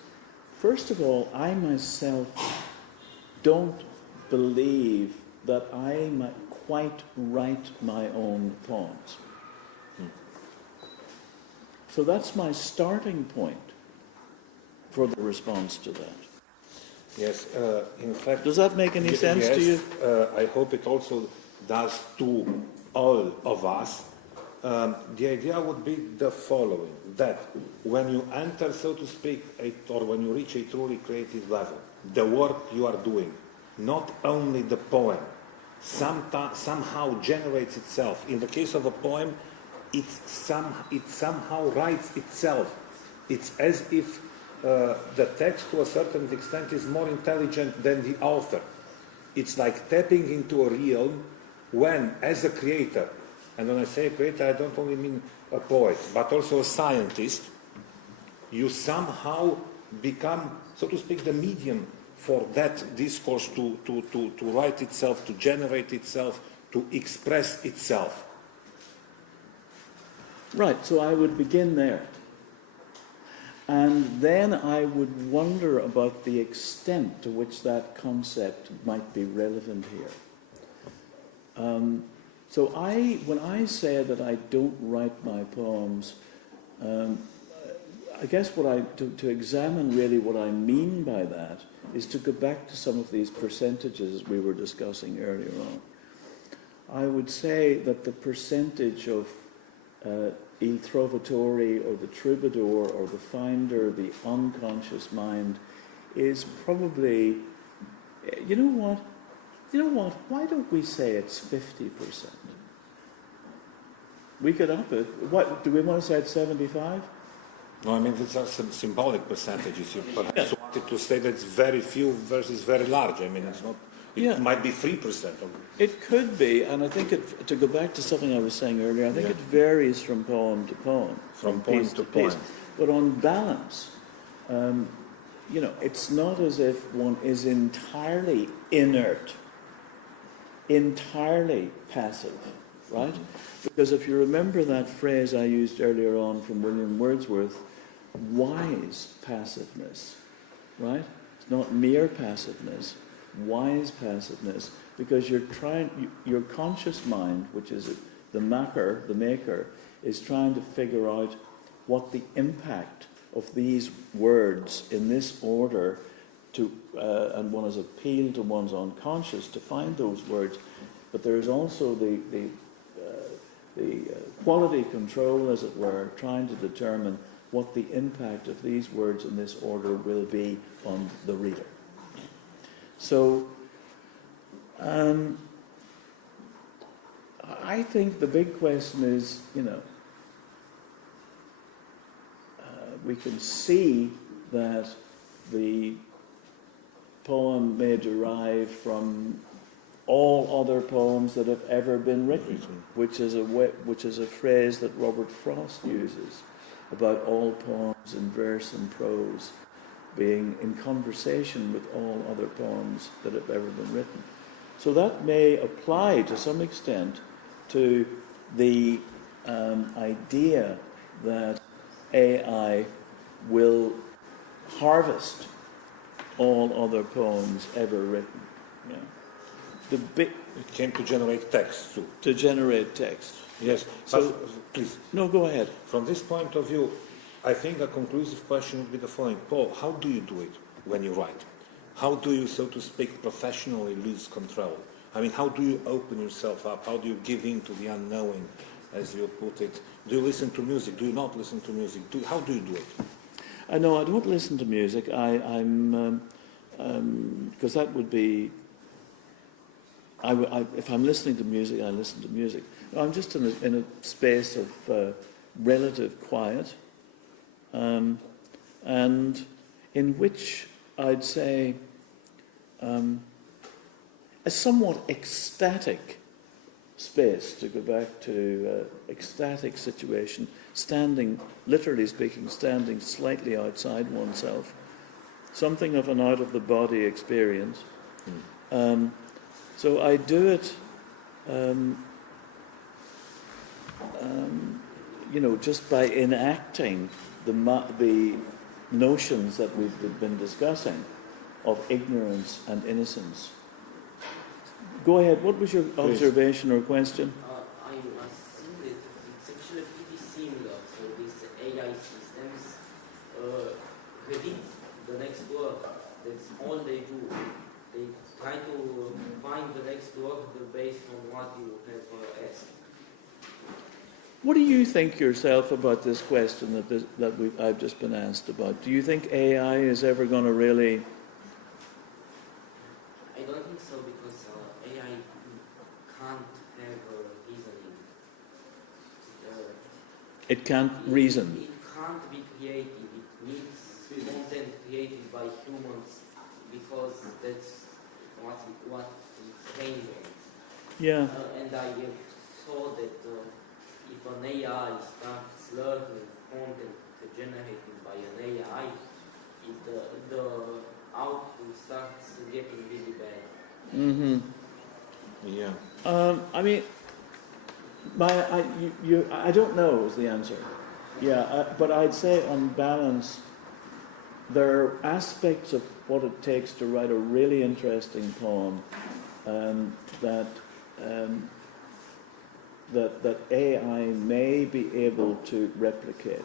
first of all, I myself don't believe that I might quite write my own poems. So that's my starting point for the response to that. Yes, in fact... Does that make any sense to you? I hope it also does to all of us. The idea would be the following, that when you enter, so to speak, or when you reach a truly creative level, the work you are doing, not only the poem, somehow generates itself. In the case of a poem, it somehow writes itself. It's as if the text, to a certain extent, is more intelligent than the author. It's like tapping into a realm when, as a creator, and when I say a creator, I don't only mean a poet, but also a scientist, you somehow become, so to speak, the medium for that discourse to write itself, to generate itself, to express itself. Right, so I would begin there. And then I would wonder about the extent to which that concept might be relevant here. So when I say that I don't write my poems, I guess to examine really what I mean by that is to go back to some of these percentages we were discussing earlier on. I would say that the percentage of il trovatore or the troubadour or the finder, the unconscious mind, is probably, you know what, why don't we say it's 50%? We could up it. What, do we want to say it's 75? No, I mean, these are some symbolic percentages. You perhaps wanted to say that it's very few versus very large. I mean, it's not, it might be 3%. It could be, and I think to go back to something I was saying earlier, I think it varies from poem to poem. From poem piece to piece. poem. But on balance, you know, it's not as if one is entirely inert, entirely passive, right? Because if you remember that phrase I used earlier on from William Wordsworth, wise passiveness, right? It's not mere passiveness, wise passiveness, because your conscious mind, which is the maker, is trying to figure out what the impact of these words in this order and one has appealed to one's unconscious to find those words, but there is also the quality control, as it were, trying to determine what the impact of these words in this order will be on the reader. So, I think the big question is, you know, we can see that the poem may derive from all other poems that have ever been written, which is a phrase that Robert Frost uses about all poems in verse and prose being in conversation with all other poems that have ever been written. So that may apply to some extent to the idea that AI will harvest all other poems ever written. Yeah. It came to generate text too. To generate text. Yes. So, please. No, go ahead. From this point of view, I think a conclusive question would be the following. Paul, how do you do it when you write? How do you, so to speak, professionally lose control? I mean, how do you open yourself up? How do you give in to the unknowing, as you put it? Do you listen to music? Do you not listen to music? How do you do it? No, I don't listen to music. Because that would be... if I'm listening to music, I listen to music. No, I'm just in a space of relative quiet, and in which I'd say a somewhat ecstatic space, to go back to ecstatic situation, standing, literally speaking, standing slightly outside oneself, something of an out-of-the-body experience. So I do it, you know, just by enacting the notions that we've been discussing of ignorance and innocence. Go ahead. What was your observation or question? I think that it's actually pretty similar. So these AI systems predict the next word. That's all they do. They try to find the next word based on what you have asked. What do you think yourself about this question I've just been asked about? Do you think AI is ever going to really... I don't think so, because AI can't have reasoning. It can't reason. It can't be creative. It needs content created by humans, because that's what it's trained on. Yeah. And I saw that if an AI starts learning content generated by an AI, the output starts getting really bad. Mm-hmm. Yeah. I mean, I don't know is the answer. Yeah, but I'd say on balance, there are aspects of what it takes to write a really interesting poem that AI may be able to replicate.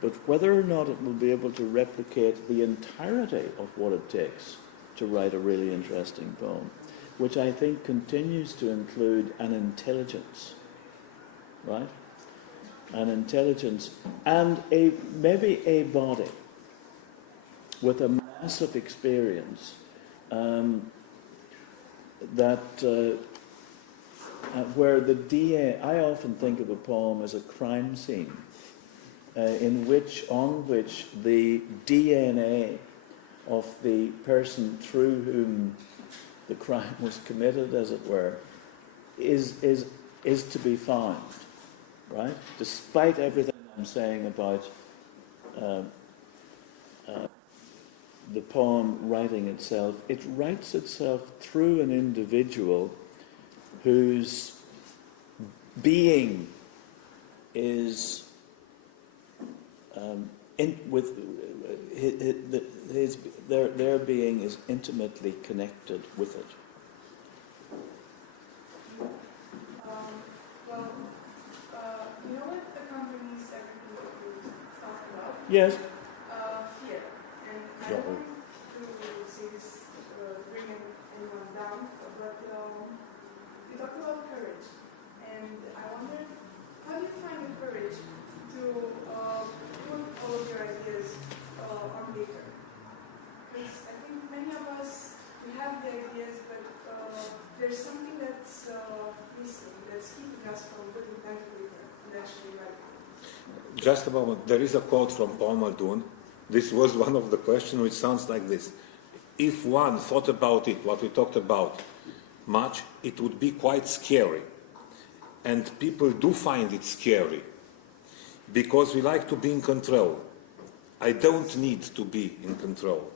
But whether or not it will be able to replicate the entirety of what it takes to write a really interesting poem, which I think continues to include an intelligence, right? An intelligence and maybe a body with a massive experience where the DNA, I often think of a poem as a crime scene, on which the DNA of the person through whom the crime was committed, as it were, is to be found, right? Despite everything I'm saying about the poem writing itself, it writes itself through an individual whose being is their being is intimately connected with it. You know what the company secretary that you talked about? Yes. Fear. And I don't want to say this bringing anyone down, but you talked about courage. And I wonder, how do you find the courage to put a Just a moment. There is a quote from Paul Muldoon. This was one of the questions which sounds like this. If one thought about it, what we talked about much, it would be quite scary. And people do find it scary because we like to be in control. I don't need to be in control.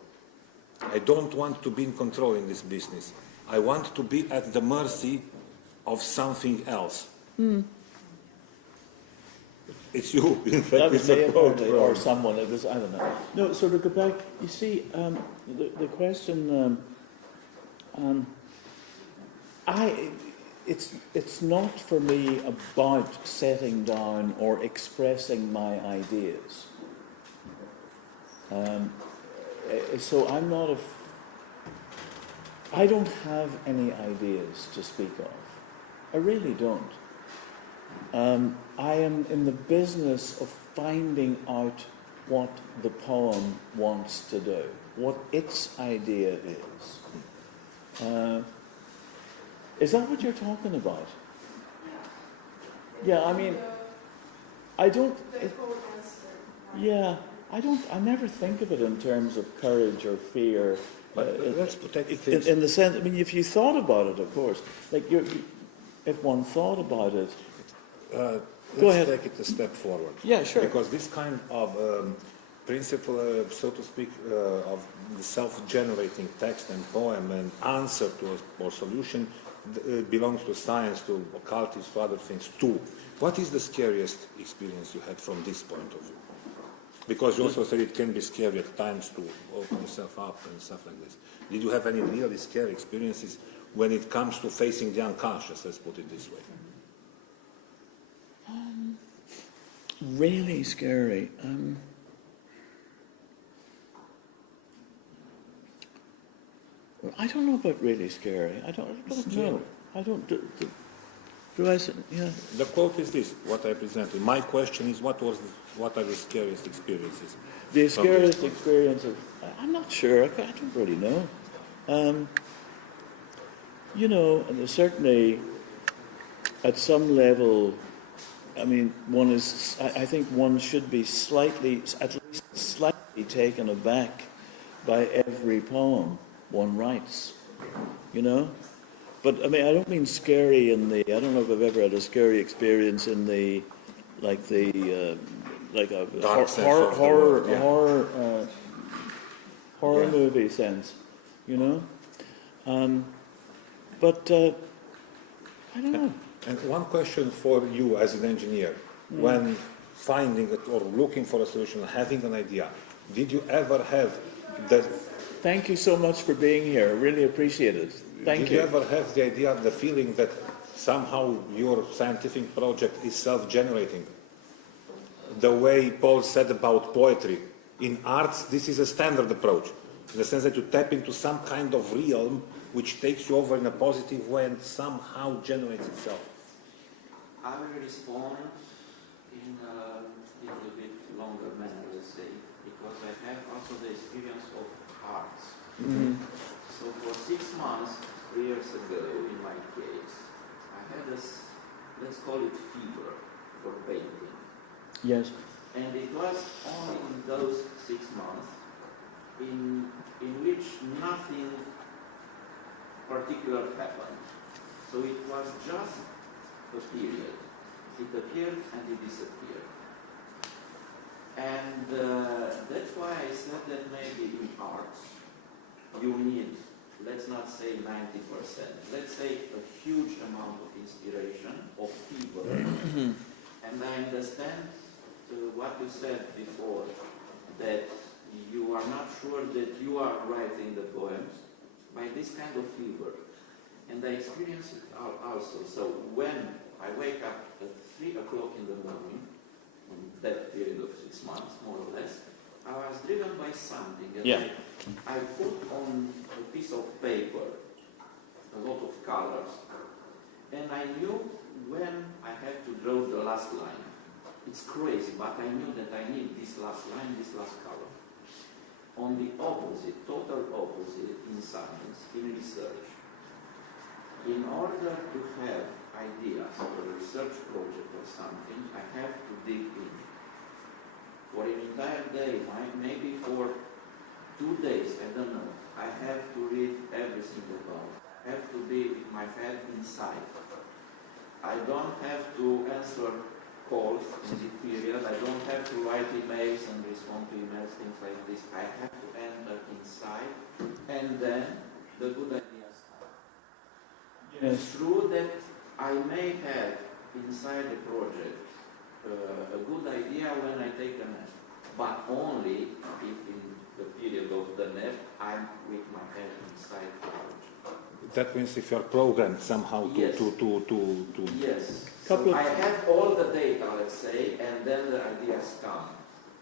I don't want to be in control in this business. I want to be at the mercy of something else. It's you, in fact. That was It's a me quote apparently, or someone. It was, I don't know. No, so to go back, you see, the question, it's not for me about setting down or expressing my ideas. So I'm not I don't have any ideas to speak of. I really don't. I am in the business of finding out what the poem wants to do, what its idea is. Is that what you're talking about? Yeah, I mean, I don't. I never think of it in terms of courage or fear. Let's protect in the sense, I mean, if you thought about it, of course, like if one thought about it. Let's take it a step forward. Yeah, sure. Because this kind of principle, so to speak, of the self-generating text and poem and answer to or solution belongs to science, to occultists, to other things too. What is the scariest experience you had from this point of view? Because you also said it can be scary at times to open yourself up and stuff like this. Did you have any really scary experiences when it comes to facing the unconscious, let's put it this way? Really scary. I don't know about really scary. I don't know. I don't. Do I? Yeah. The quote is this: what I presented. My question is, what are the scariest experiences? The scariest experiences. I'm not sure. I don't really know. You know, and certainly at some level. I mean, I think one should be at least slightly taken aback by every poem one writes, you know? But, I mean, I don't mean scary I don't know if I've ever had a scary experience in the, like a horror movie sense, you know? But, I don't know. And one question for you as an engineer, when finding it or looking for a solution, having an idea, did you ever have that? Thank you so much for being here. I really appreciate it. Thank you. Did you ever have the idea, the feeling that somehow your scientific project is self-generating? The way Paul said about poetry. In arts, this is a standard approach, in the sense that you tap into some kind of realm which takes you over in a positive way and somehow generates itself. I will respond in a little bit longer manner, let's say, because I have also the experience of arts. So for 6 months, 3 years ago, in my case, I had this, let's call it fever for painting. Yes. And it was only in those 6 months in which nothing particular happened. So it was just a period. It appeared and it disappeared. And that's why I said that maybe in arts you need, let's not say 90%, let's say a huge amount of inspiration, of fever. And I understand what you said before, that you are not sure that you are writing the poems by this kind of fever. And I experience it also. So when I wake up at 3 o'clock in the morning, in that period of 6 months, more or less, I was driven by something. And I put on a piece of paper a lot of colors. And I knew when I had to draw the last line. It's crazy, but I knew that I need this last line, this last color. On the opposite, total opposite in science, in research, in order to have ideas for a research project or something, I have to dig in. for an entire day, maybe for 2 days, I don't know, I have to read everything about it. I have to be with my head inside. I don't have to answer calls in this period. I don't have to write emails and respond to emails, things like this. I have to enter inside, and then the good ideas come. Yes. It's true that I may have inside the project a good idea when I take a nap, but only if in the period of the nap I'm with my head inside the project. That means if you're programmed somehow to... Yes. Yes. So I have all the data, let's say, and then the ideas come.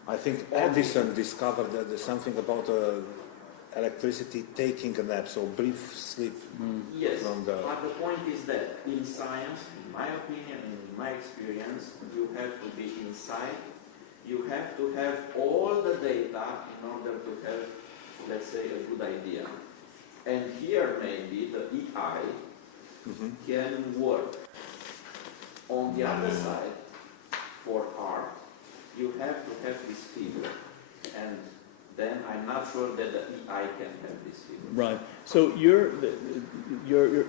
I think Edison discovered that there's something about electricity taking a nap, so brief sleep. Yes, from the... but the point is that in science, in my opinion, and in my experience, you have to be inside. You have to have all the data in order to have, let's say, a good idea. And here maybe the EI can work. On the other side, for art, you have to have this figure. And then I'm not sure that the EI can have this figure. Right. So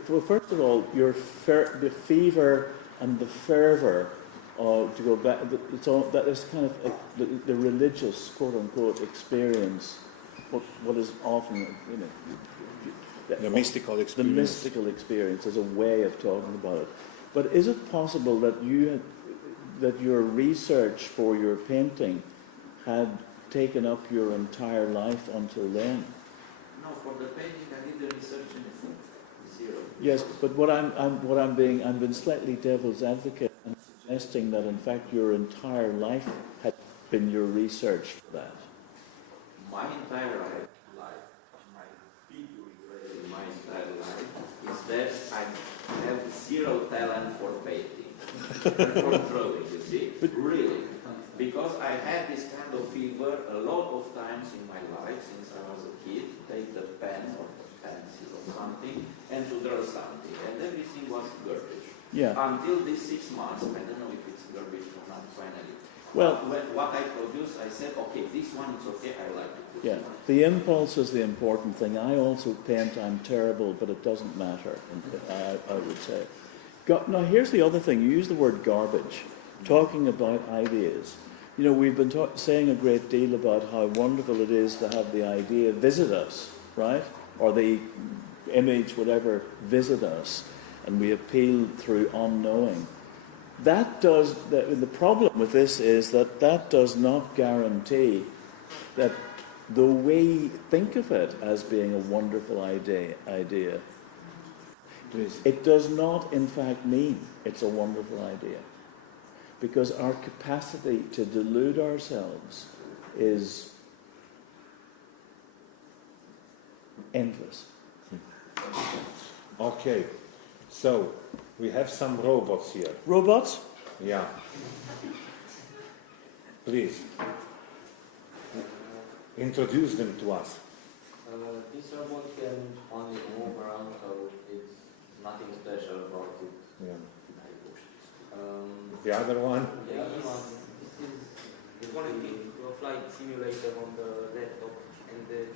well, first of all, the fever and the fervor, to go back, that is kind of the religious, quote unquote, experience. What is often, the mystical experience. The mystical experience is a way of talking about it. But is it possible that your research for your painting had taken up your entire life until then? No, for the painting I did the research in zero. Yes, but I'm being slightly devil's advocate and suggesting that in fact your entire life had been your research for that. My entire life, my figure in my entire life is that I have zero talent for painting, for drawing, you see, really. Because I had this kind of fever a lot of times in my life since I was a kid, take the pen or the pencil or something and to draw something, and everything was garbage. Yeah. Until these 6 months, I don't know if it's garbage or not finally. Well, what I produced, I said, okay, this one is okay, I like it. Yeah, the impulse is the important thing. I also paint, I'm terrible, but it doesn't matter, I would say. Now, here's the other thing. You use the word garbage, talking about ideas. We've been saying a great deal about how wonderful it is to have the idea visit us, right? Or the image, whatever, visit us, and we appeal through unknowing. The problem with this is that does not guarantee that though we think of it as being a wonderful idea, it does not in fact mean it's a wonderful idea. Because our capacity to delude ourselves is endless. Okay, so we have some robots here. Robots? Yeah. Please. Introduce them to us. This robot can only move around, so it's nothing special about it. Yeah. The other one? The other one is connected to a flight simulator on the laptop, and it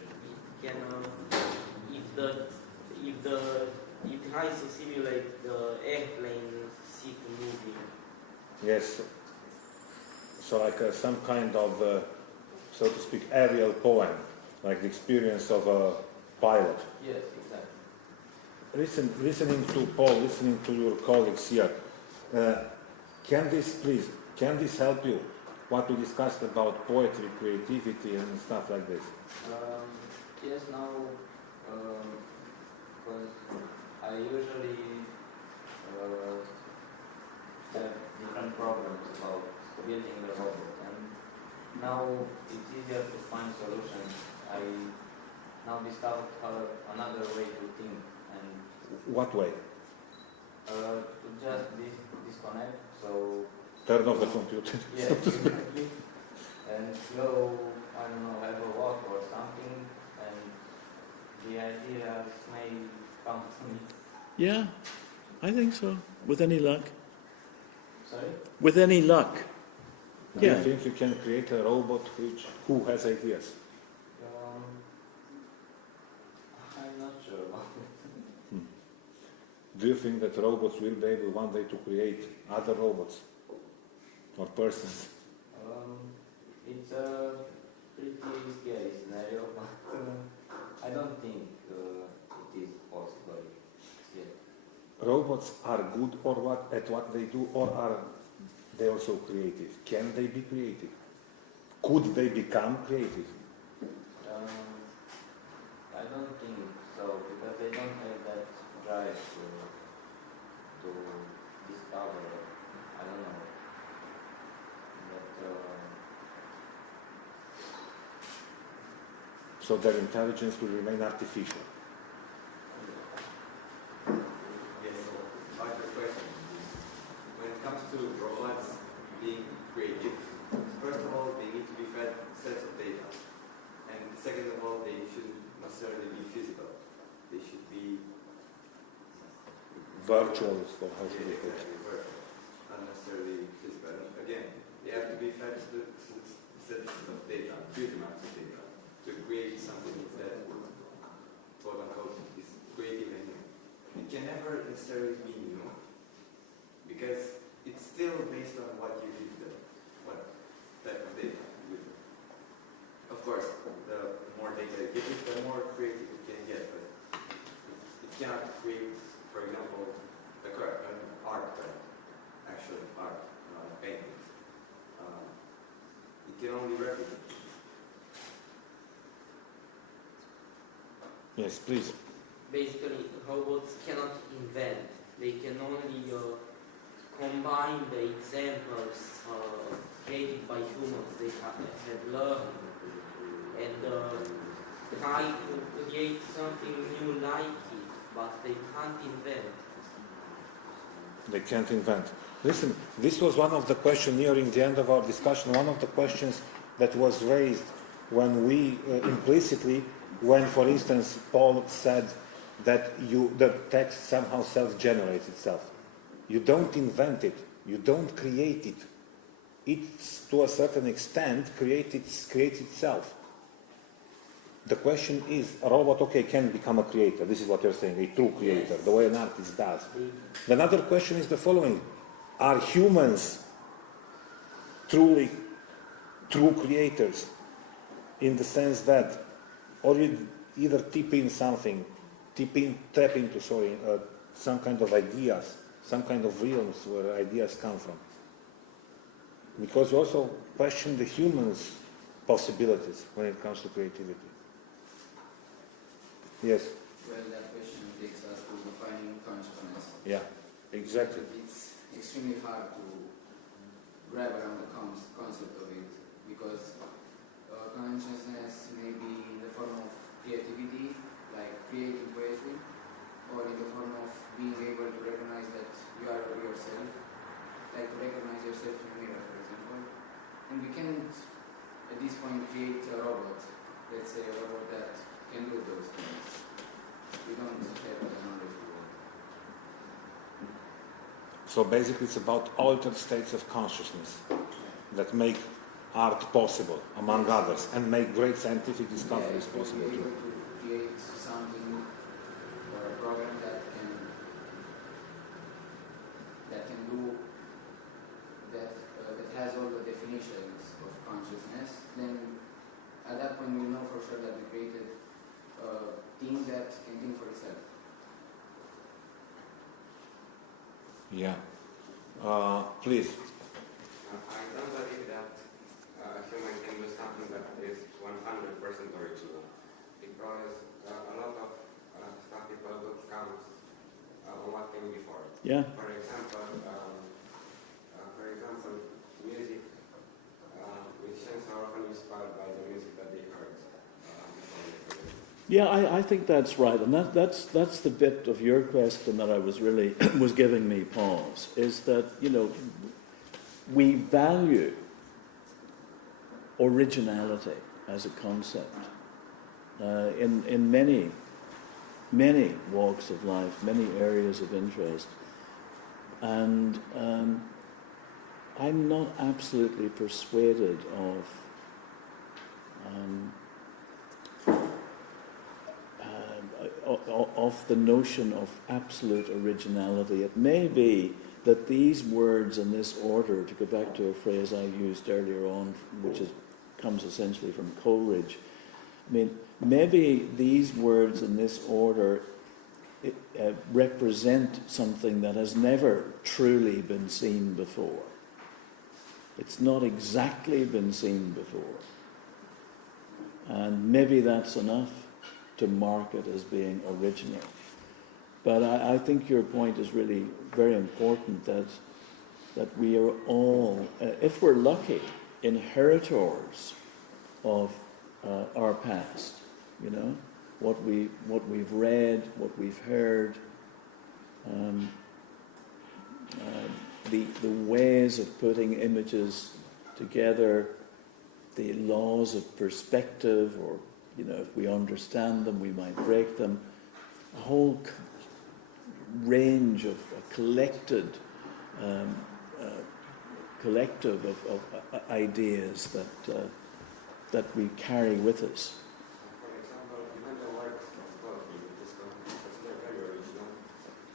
can, it tries to simulate the airplane seat moving. Yes. So like some kind of, so to speak, aerial poem, like the experience of a pilot. Yes, exactly. Listening to Paul, listening to your colleagues here, can this help you? What we discussed about poetry, creativity, and stuff like this. Yes, now, because I usually have different problems about building the robot, and now it's easier to find solutions. I now discovered another way to think, and what way? to just disconnect, so turn off the computer. Yes, exactly. And go, I don't know, have a walk or something, and the ideas may come to me. Yeah, I think so. With any luck. Sorry? With any luck. Do you Yeah. think you can create a robot who has ideas? I'm not sure about it. Do you think that robots will be able one day to create other robots or persons? It's a pretty scary scenario, but I don't think it is possible yet. Robots are good or what at what they do, or are they also creative? Can they be creative? Could they become creative? I don't think so, because they don't have that drive to discover. I don't know. But So their intelligence will remain artificial. Yes, so other question. When it comes to robots being creative, first of all, they need to be fed sets of data. And second of all, they shouldn't necessarily be physical. They should be Virtual, or how should we put it? exactly virtual, not necessarily physical. And again, they have to be fed sets of data, huge amounts of data, to create something that, quote unquote, is creative and new. It can never necessarily be new, because it's still based on what you give them, what type of data you give them. Of course, the more data you give it, the more creative it can get, but it cannot create, for example, an art, actual art, paintings. It can only replicate. Yes, please. Basically, robots cannot invent. They can only combine the examples created by humans. They have learned and try to create something new like it, but they can't invent. They can't invent. Listen, this was one of the questions nearing the end of our discussion, one of the questions that was raised when we implicitly, when, for instance, Paul said that the text somehow self-generates itself. You don't invent it. You don't create it. It's, to a certain extent, creates itself. The question is, a robot, okay, can become a creator. This is what you're saying, a true creator, the way an artist does. Another question is the following. Are humans truly true creators in the sense that, or you either tap into some kind of ideas, some kind of realms where ideas come from? Because we also question the humans' possibilities when it comes to creativity. Yes? Well, that question takes us to defining consciousness. Yeah, exactly. It's extremely hard to grab around the concept of it because consciousness may be in the form of creativity, like creating poetry, or in the form of being able to recognize that you are yourself, like to recognize yourself in a mirror, for example. And we can't, at this point, create a robot, let's say a robot that can do those things. We don't have the knowledge for it. So basically it's about altered states of consciousness that make art possible, among others, and make great scientific discoveries possible Be too. able to create something or a program that can do that has all the definitions of consciousness, then at that point we know for sure that we created a thing that can think for itself. Yeah. Please. I don't believe that a human can do something that is 100% original, because a lot of stuff people do comes on what came before. Yeah. For example, music. Musicians are often inspired by the music that they heard. Yeah, I think that's right, and that's the bit of your question that I was really was giving me pause. Is that we value originality as a concept in many walks of life, many areas of interest, and I'm not absolutely persuaded of the notion of absolute originality. It may be that these words in this order, to go back to a phrase I used earlier on, which comes essentially from Coleridge, I mean, maybe these words in this order represent something that has never truly been seen before. It's not exactly been seen before. And maybe that's enough to mark it as being original. But I think your point is really very important, that we are all, if we're lucky, inheritors of our past, you know, what we've read, what we've heard, the ways of putting images together, the laws of perspective, or, you know, if we understand them, we might break them. A whole range of a collective of ideas that we carry with us. For example, even the works of Tolkien, which is considered very original,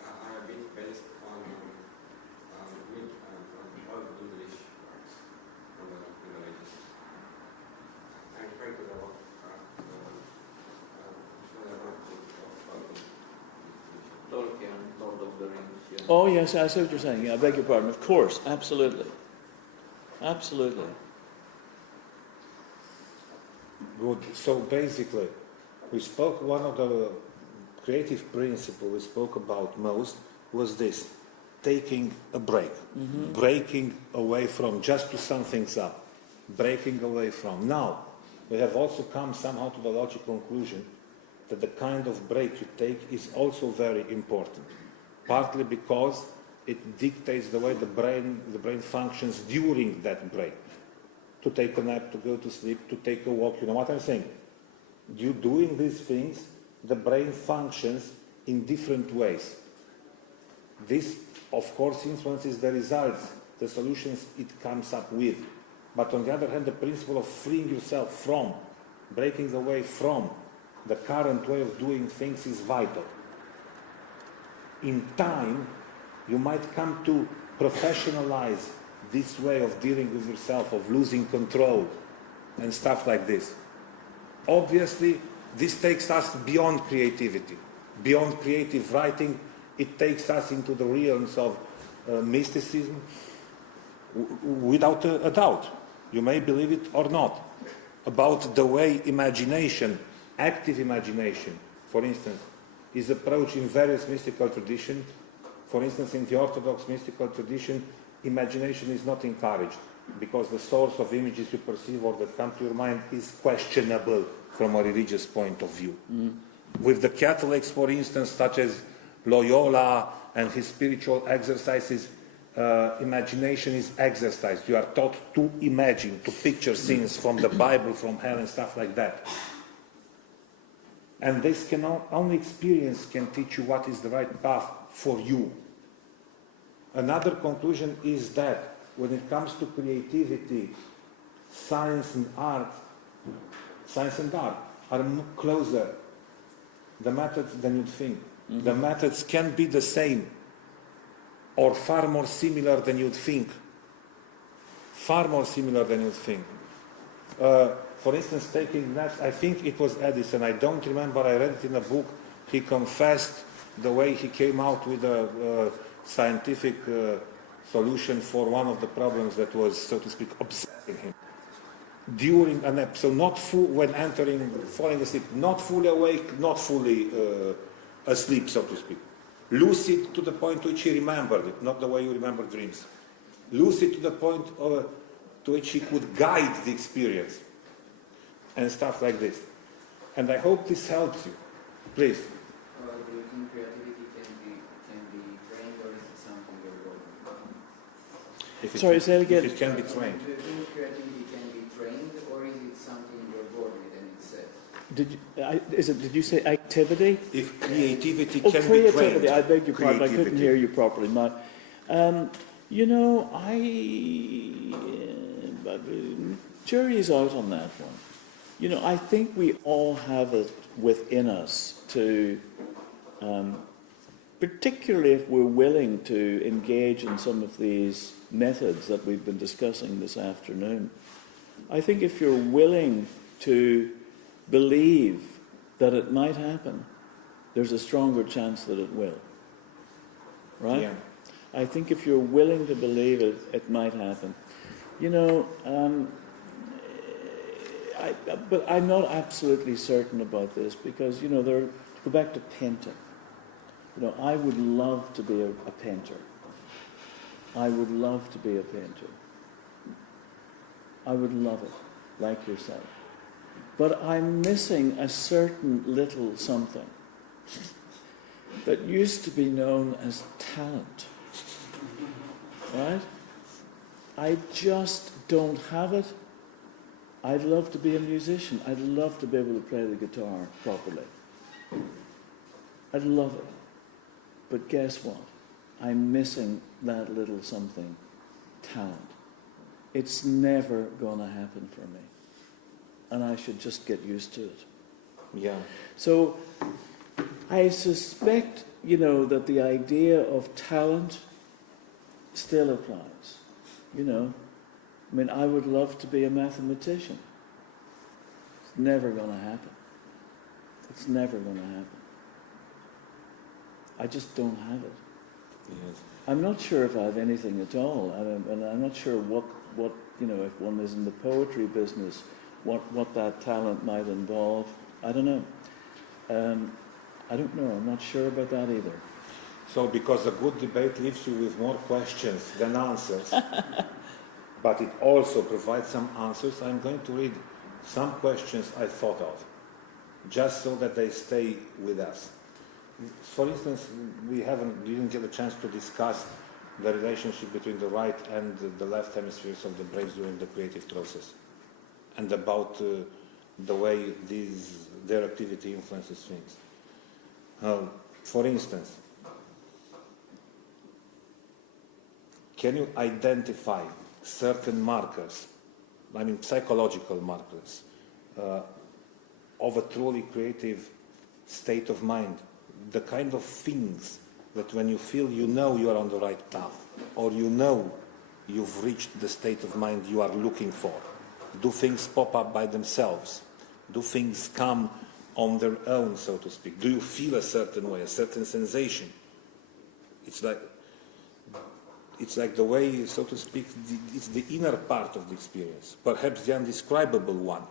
are a bit based on old English works from the Middle Ages. I'm referring to the work of Tolkien, Lord of the Rings. Yeah. Oh yes, I see what you're saying. I beg your pardon. Of course, absolutely. Absolutely. Good. So basically, we spoke, one of the creative principles we spoke about most was this: taking a break, breaking away from, just to sum things up, breaking away from. Now, we have also come somehow to the logical conclusion that the kind of break you take is also very important, partly because it dictates the way the brain functions during that break. To take a nap, to go to sleep, to take a walk, you know what I'm saying? You doing these things, the brain functions in different ways. This, of course, influences the results, the solutions it comes up with. But on the other hand, the principle of freeing yourself from, breaking away from the current way of doing things is vital. In time, you might come to professionalize this way of dealing with yourself, of losing control and stuff like this. Obviously, this takes us beyond creativity, beyond creative writing. It takes us into the realms of mysticism, without a doubt. You may believe it or not. About the way imagination, active imagination, for instance, is approached in various mystical traditions. For instance, in the Orthodox mystical tradition, imagination is not encouraged because the source of images you perceive or that come to your mind is questionable from a religious point of view. With the Catholics, for instance, such as Loyola and his spiritual exercises, imagination is exercised. You are taught to imagine, to picture scenes from the Bible, from hell and stuff like that. And this only experience can teach you what is the right path for you. Another conclusion is that when it comes to creativity, science and art are closer, the methods, than you'd think. The methods can be the same or far more similar than you'd think. Far more similar than you'd think. For instance, taking that, I think it was Edison, I don't remember, I read it in a book, he confessed the way he came out with a scientific solution for one of the problems that was, so to speak, obsessing him. During an episode, not full, when entering, falling asleep, not fully awake, not fully asleep, so to speak. Lucid to the point to which he remembered it, not the way you remember dreams. Lucid to the point to which he could guide the experience and stuff like this. And I hope this helps you. Please. Do you think creativity can be trained, or is it something you're born with? Sorry, say it again. If it can be trained. Do you think creativity can be trained, or is it something you're born with and it's set? Did you say activity? If creativity Oh, can creativity. be trained. I beg your pardon. I couldn't hear you properly. You know, I jury's out on that one. You know, I think we all have it within us to, particularly if we're willing to engage in some of these methods that we've been discussing this afternoon. I think if you're willing to believe that it might happen, there's a stronger chance that it will. Right? Yeah. I think if you're willing to believe it, it might happen. You know, but I'm not absolutely certain about this because, you know, to go back to painting. You know, I would love to be a painter. I would love to be a painter. I would love it, like yourself. But I'm missing a certain little something that used to be known as talent. Right? I just don't have it. I'd love to be a musician. I'd love to be able to play the guitar properly. I'd love it. But guess what? I'm missing that little something, talent. It's never going to happen for me. And I should just get used to it. Yeah. So I suspect, you know, that the idea of talent still applies. You know, I mean, I would love to be a mathematician. It's never going to happen. It's never going to happen. I just don't have it. Yes. I'm not sure if I have anything at all, and I'm not sure what you know, if one is in the poetry business, what that talent might involve. I don't know. I don't know. I'm not sure about that either. So, because a good debate leaves you with more questions than answers, but it also provides some answers, I'm going to read some questions I thought of, just so that they stay with us. For instance, we didn't get a chance to discuss the relationship between the right and the left hemispheres of the brains during the creative process, and about the way their activity influences things. For instance, can you identify certain markers, I mean psychological markers, of a truly creative state of mind? The kind of things that when you feel you know you are on the right path, or you know you've reached the state of mind you are looking for. Do things pop up by themselves? Do things come on their own, so to speak? Do you feel a certain way, a certain sensation? It's like the way, so to speak, it's the inner part of the experience, perhaps the undescribable one.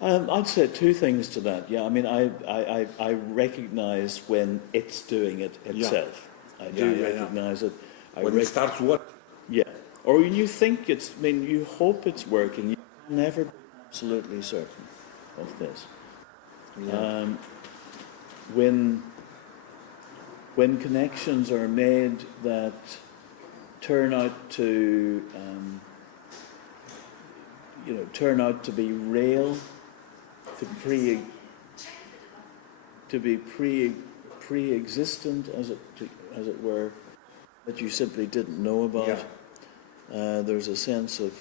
I'd say two things to that. Yeah, I mean, I recognise when it's doing it itself. Yeah. I do recognise it. When it starts working. Yeah. Or when you think it's, I mean, you hope it's working. You can never be absolutely certain of this. Yeah. When connections are made that turn out to, turn out to be real, to be pre-existent, as it were, that you simply didn't know about. Yeah. There's a sense of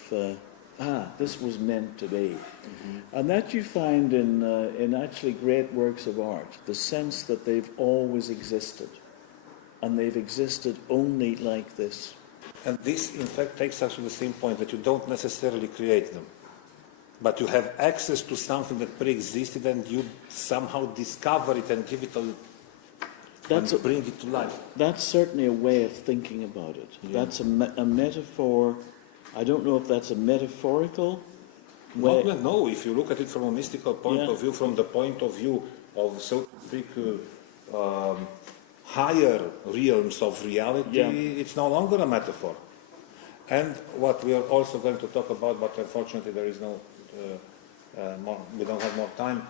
this was meant to be, and that you find in actually great works of art, the sense that they've always existed, and they've existed only like this. And this, in fact, takes us to the same point, that you don't necessarily create them, but you have access to something that pre-existed, and you somehow discover it and give it bring it to life. That's certainly a way of thinking about it. Yeah. That's a metaphor. I don't know if that's a metaphorical way. No, if you look at it from a mystical point of view, from the point of view of, so to speak, higher realms of reality, it's no longer a metaphor. And what we are also going to talk about, but unfortunately there is no we don't have more time,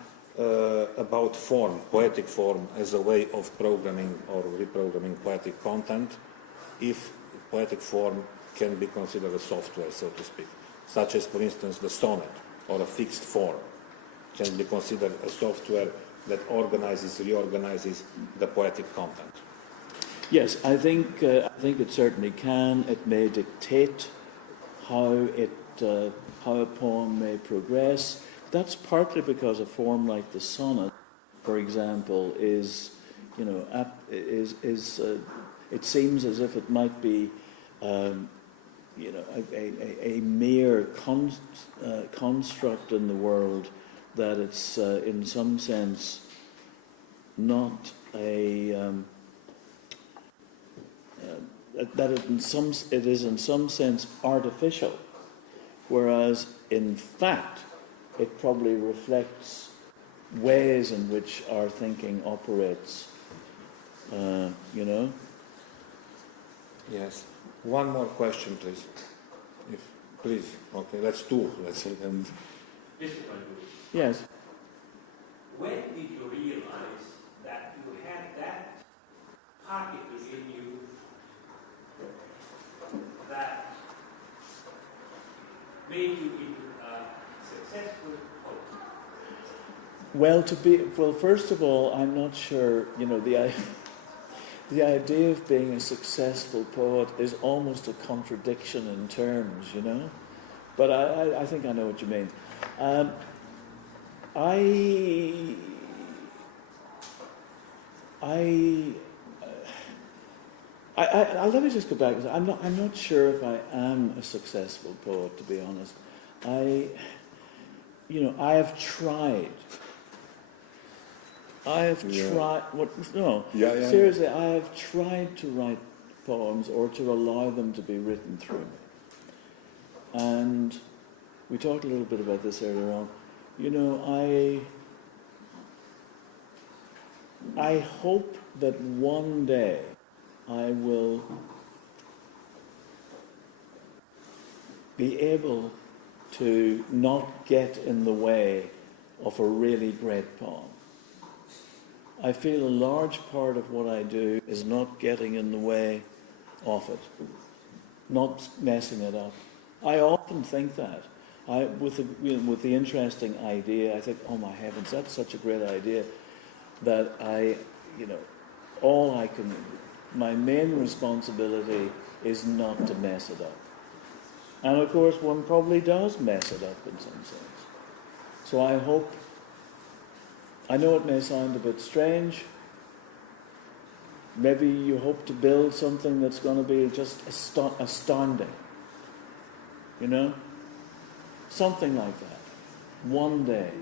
about form, poetic form, as a way of programming or reprogramming poetic content, if poetic form can be considered a software, so to speak, such as, for instance, the sonnet or a fixed form can be considered a software that reorganizes the poetic content. Yes, I think it certainly can. It may dictate how it how a poem may progress. That's partly because a form like the sonnet, for example, is, you know, it seems as if it might be, you know, a mere construct in the world, that it's in some sense not a that it is in some sense artificial, whereas in fact it probably reflects ways in which our thinking operates. You know. Yes. One more question, please. Please. Okay, let's do. Let's say. And yes. When did you realize that you had that particle in you that made you into a successful poet? Well, first of all, I'm not sure. You know, the idea of being a successful poet is almost a contradiction in terms, you know. But I think I know what you mean. Let me just go back. I'm not sure if I am a successful poet, to be honest. I have tried. Seriously, I have tried to write poems or to allow them to be written through me. And we talked a little bit about this earlier on. You know, I hope that one day I will be able to not get in the way of a really great poem. I feel a large part of what I do is not getting in the way of it, not messing it up. I often think that. With the interesting idea, I think, oh my heavens, that's such a great idea, that my main responsibility is not to mess it up. And of course, one probably does mess it up in some sense. So I know it may sound a bit strange. Maybe you hope to build something that's going to be just astounding. You know? Something like that. One day.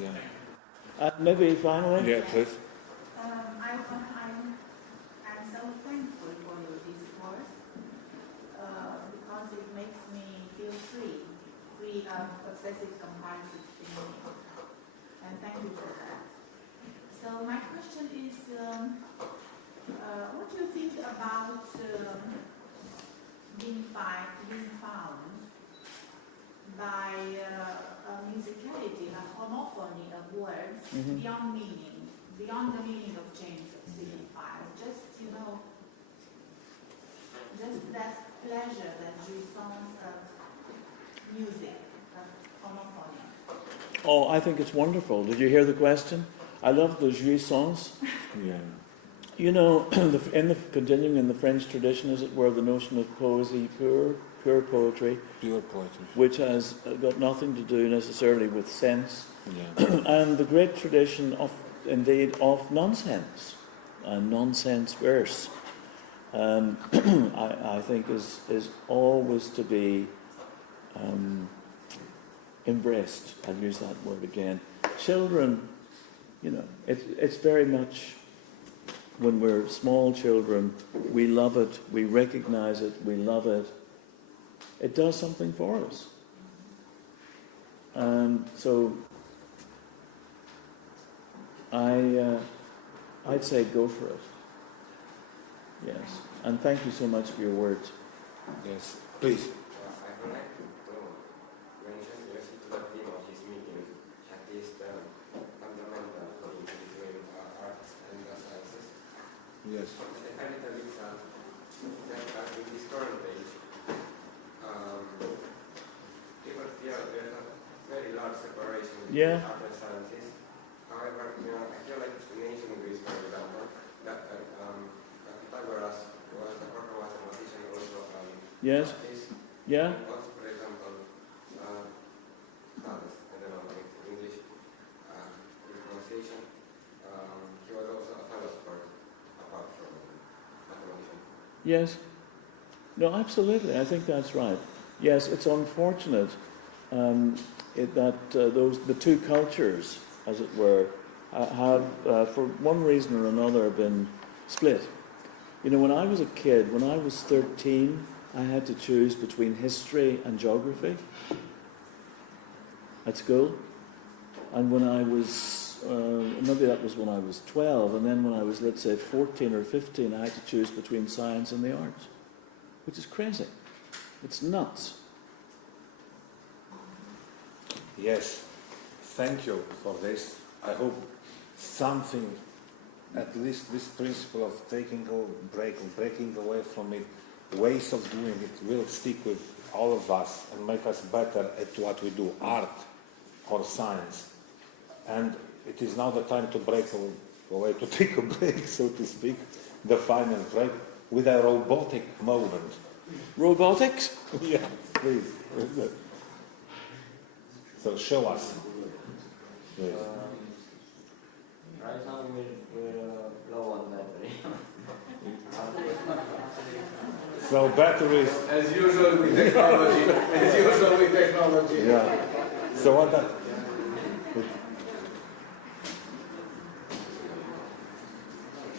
yeah. Maybe finally? Yeah, please. I'm so thankful for your discourse because it makes me feel free of obsessive compulsive thinking. And thank you for that. So my question is, what do you think about being found by a musicality, a homophony of words beyond meaning, beyond the meaning of chains of signifiers? Just that pleasure, that jouissance of music, of homophony. Oh, I think it's wonderful. Did you hear the question? I love the jouissance. Yeah. You know, continuing in the French tradition, as it were, the notion of poesy, pure poetry, which has got nothing to do necessarily with sense, and the great tradition of nonsense and nonsense verse, I think is always to be embraced. I'll use that word again. Children, you know, it's very much. When we're small children, we love it, we recognize it, we love it. It does something for us. So I'd say go for it. Yes. And thank you so much for your words. Yes. Please. I would like to mention to the theme of this meeting, at least fundamental link between arts and the sciences. Yes. I find it a bit sad that in this current age, people feel there's a very large separation between art and sciences. However, I feel like in ancient Greece, for example, that Pythagoras was a proper mathematician, also Yes? Yeah? Also, for example, Hades, I don't know in English pronunciation, he was also a philosopher apart from mathematician. Yes. No, absolutely. I think that's right. Yes, it's unfortunate that the two cultures, as it were, have, for one reason or another, been split. You know, when I was a kid, when I was 13, I had to choose between history and geography at school. And when I was, maybe that was when I was 12, and then when I was, let's say, 14 or 15, I had to choose between science and the arts, which is crazy. It's nuts. Yes, thank you for this. I hope something, at least this principle of taking a break, breaking away from it, ways of doing it will stick with all of us and make us better at what we do, art or science. And it is now the time to break away, to take a break, so to speak, the final break, with a robotic moment. Robotics? Yeah, please. So show us. Please. Right now we're low on battery. So batteries. As usual with technology. Yeah. So what that?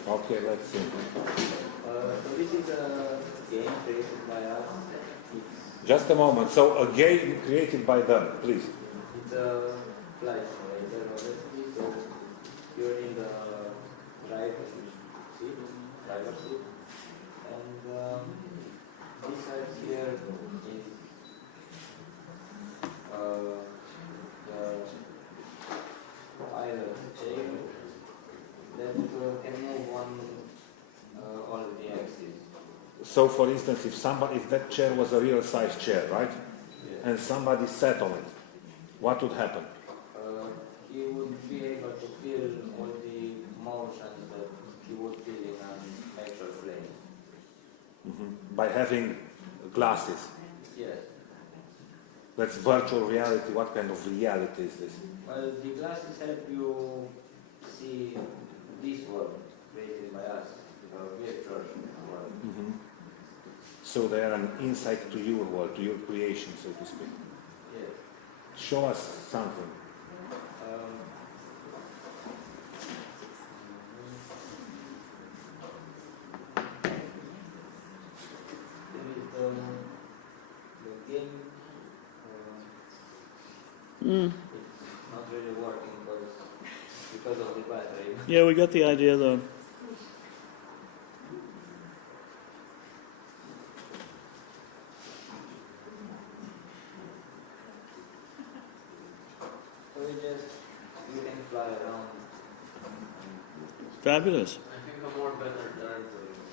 Okay, let's see. So this is a game created by us. Just a moment. So a game created by them, please. It's a flight simulator, obviously. So you're in the driver's seat, and this side here is the pilot chair that can move on all the axes. So for instance, if that chair was a real size chair, right? Yeah. And somebody sat on it, what would happen? He would be able to feel all the motions that he would feel in an actual plane. By having glasses. Yes. That's virtual reality. What kind of reality is this? Well, the glasses help you see this world created by us, the virtual world. So they are an insight to your world, to your creation, so to speak. Yes. Show us something. The game it's not really working because of the battery. Yeah, we got the idea though. So you can fly around. Fabulous. I think a more better term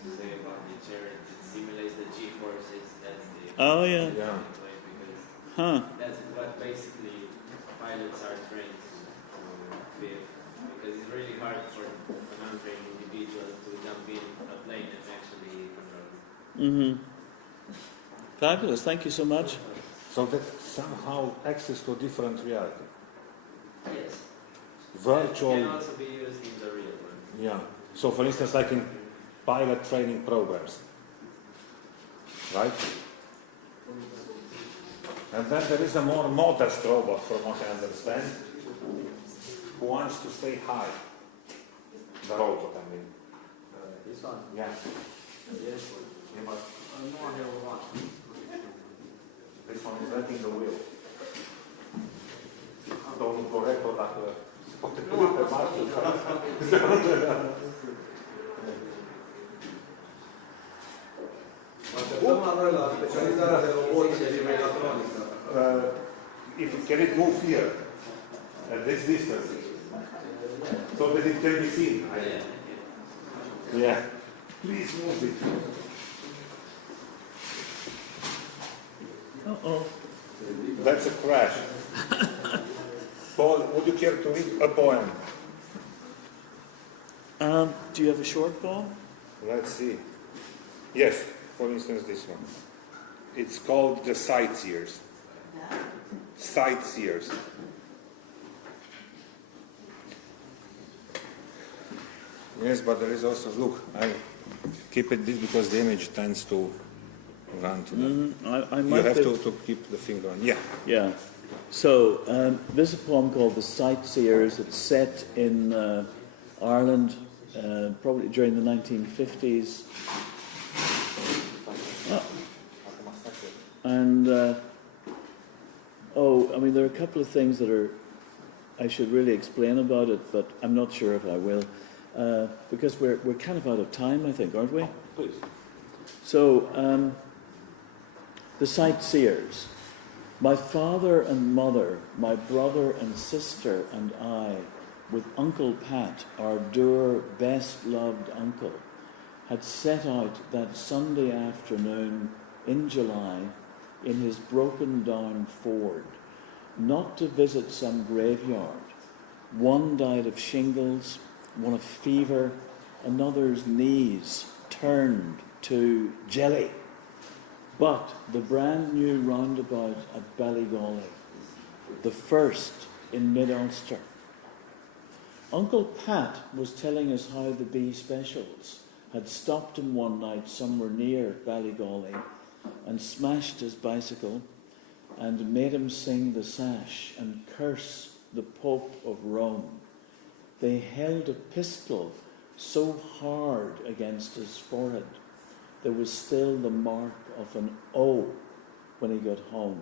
to say about the chair, it simulates the G-forces. That's the Oh yeah. Yeah. way, because Huh. that's what basically pilots are trained to feel. Because it's really hard for an untrained individual to jump in a plane and actually control it. Fabulous. Thank you so much. So that somehow access to a different reality. Yes. Virtual. It can also be used in the real world. Yeah. So for instance, like in pilot training programs. Right? And then there is a more modest robot, from what I understand, who wants to stay high. The robot, I mean. This one? Yeah. Yes. Yeah, but No one ever wants. this one is letting the wheel. Domnul corector, dacă se poate pune pe marță. Așteptăm la noi la specializarea de robotică și mecatronică. Can it move here, at this distance, so that it can be seen? Yeah. Please move it. Uh-oh. That's a crash. Paul, would you care to read a poem? Do you have a short poem? Let's see. Yes, for instance, this one. It's called the sightseers. Sightseers. Yes, but there is also, look, I keep it this because the image tends to run to the... I you might have be- to keep the finger on. Yeah. Yeah. So there's a poem called The Sightseers. It's set in Ireland, probably during the 1950s. And, I mean, there are a couple of things that I should really explain about it, but I'm not sure if I will. Because we're kind of out of time, I think, aren't we? Please. So, The Sightseers. My father and mother, my brother and sister and I, with Uncle Pat, our dour, best-loved uncle, had set out that Sunday afternoon in July in his broken-down Ford, not to visit some graveyard. One died of shingles, one of fever, another's knees turned to jelly. But the brand new roundabout at Ballygawley, the first in mid-Ulster. Uncle Pat was telling us how the B specials had stopped him one night somewhere near Ballygawley and smashed his bicycle and made him sing the sash and curse the Pope of Rome. They held a pistol so hard against his forehead there was still the mark of an O when he got home.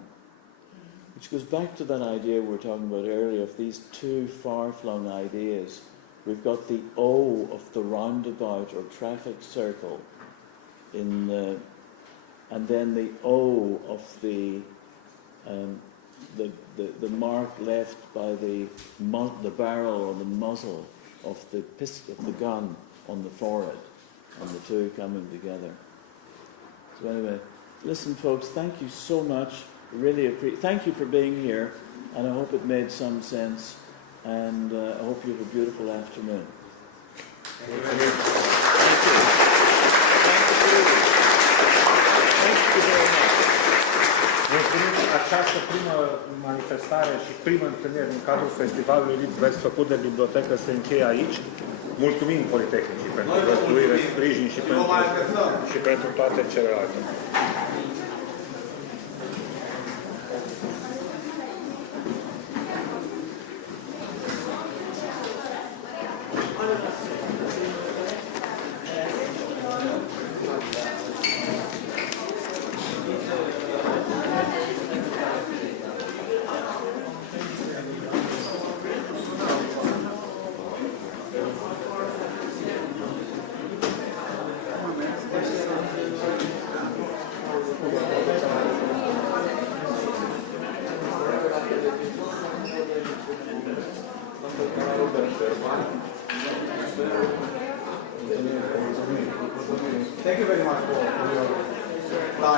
Which goes back to that idea we were talking about earlier of these two far-flung ideas. We've got the O of the roundabout or traffic circle and then the O of the mark left by the barrel or the muzzle of the gun on the forehead, and the two coming together. So anyway, listen, folks, thank you so much. Really thank you for being here, and I hope it made some sense, and I hope you have a beautiful afternoon. Thank you very much. Mulțumim această primă manifestare și primă întâlnire din cadrul festivalului LitVest făcut de bibliotecă se încheie aici. Mulțumim Politehnicii pentru găzduire, sprijin și pentru toate celelalte. Thank you very much for your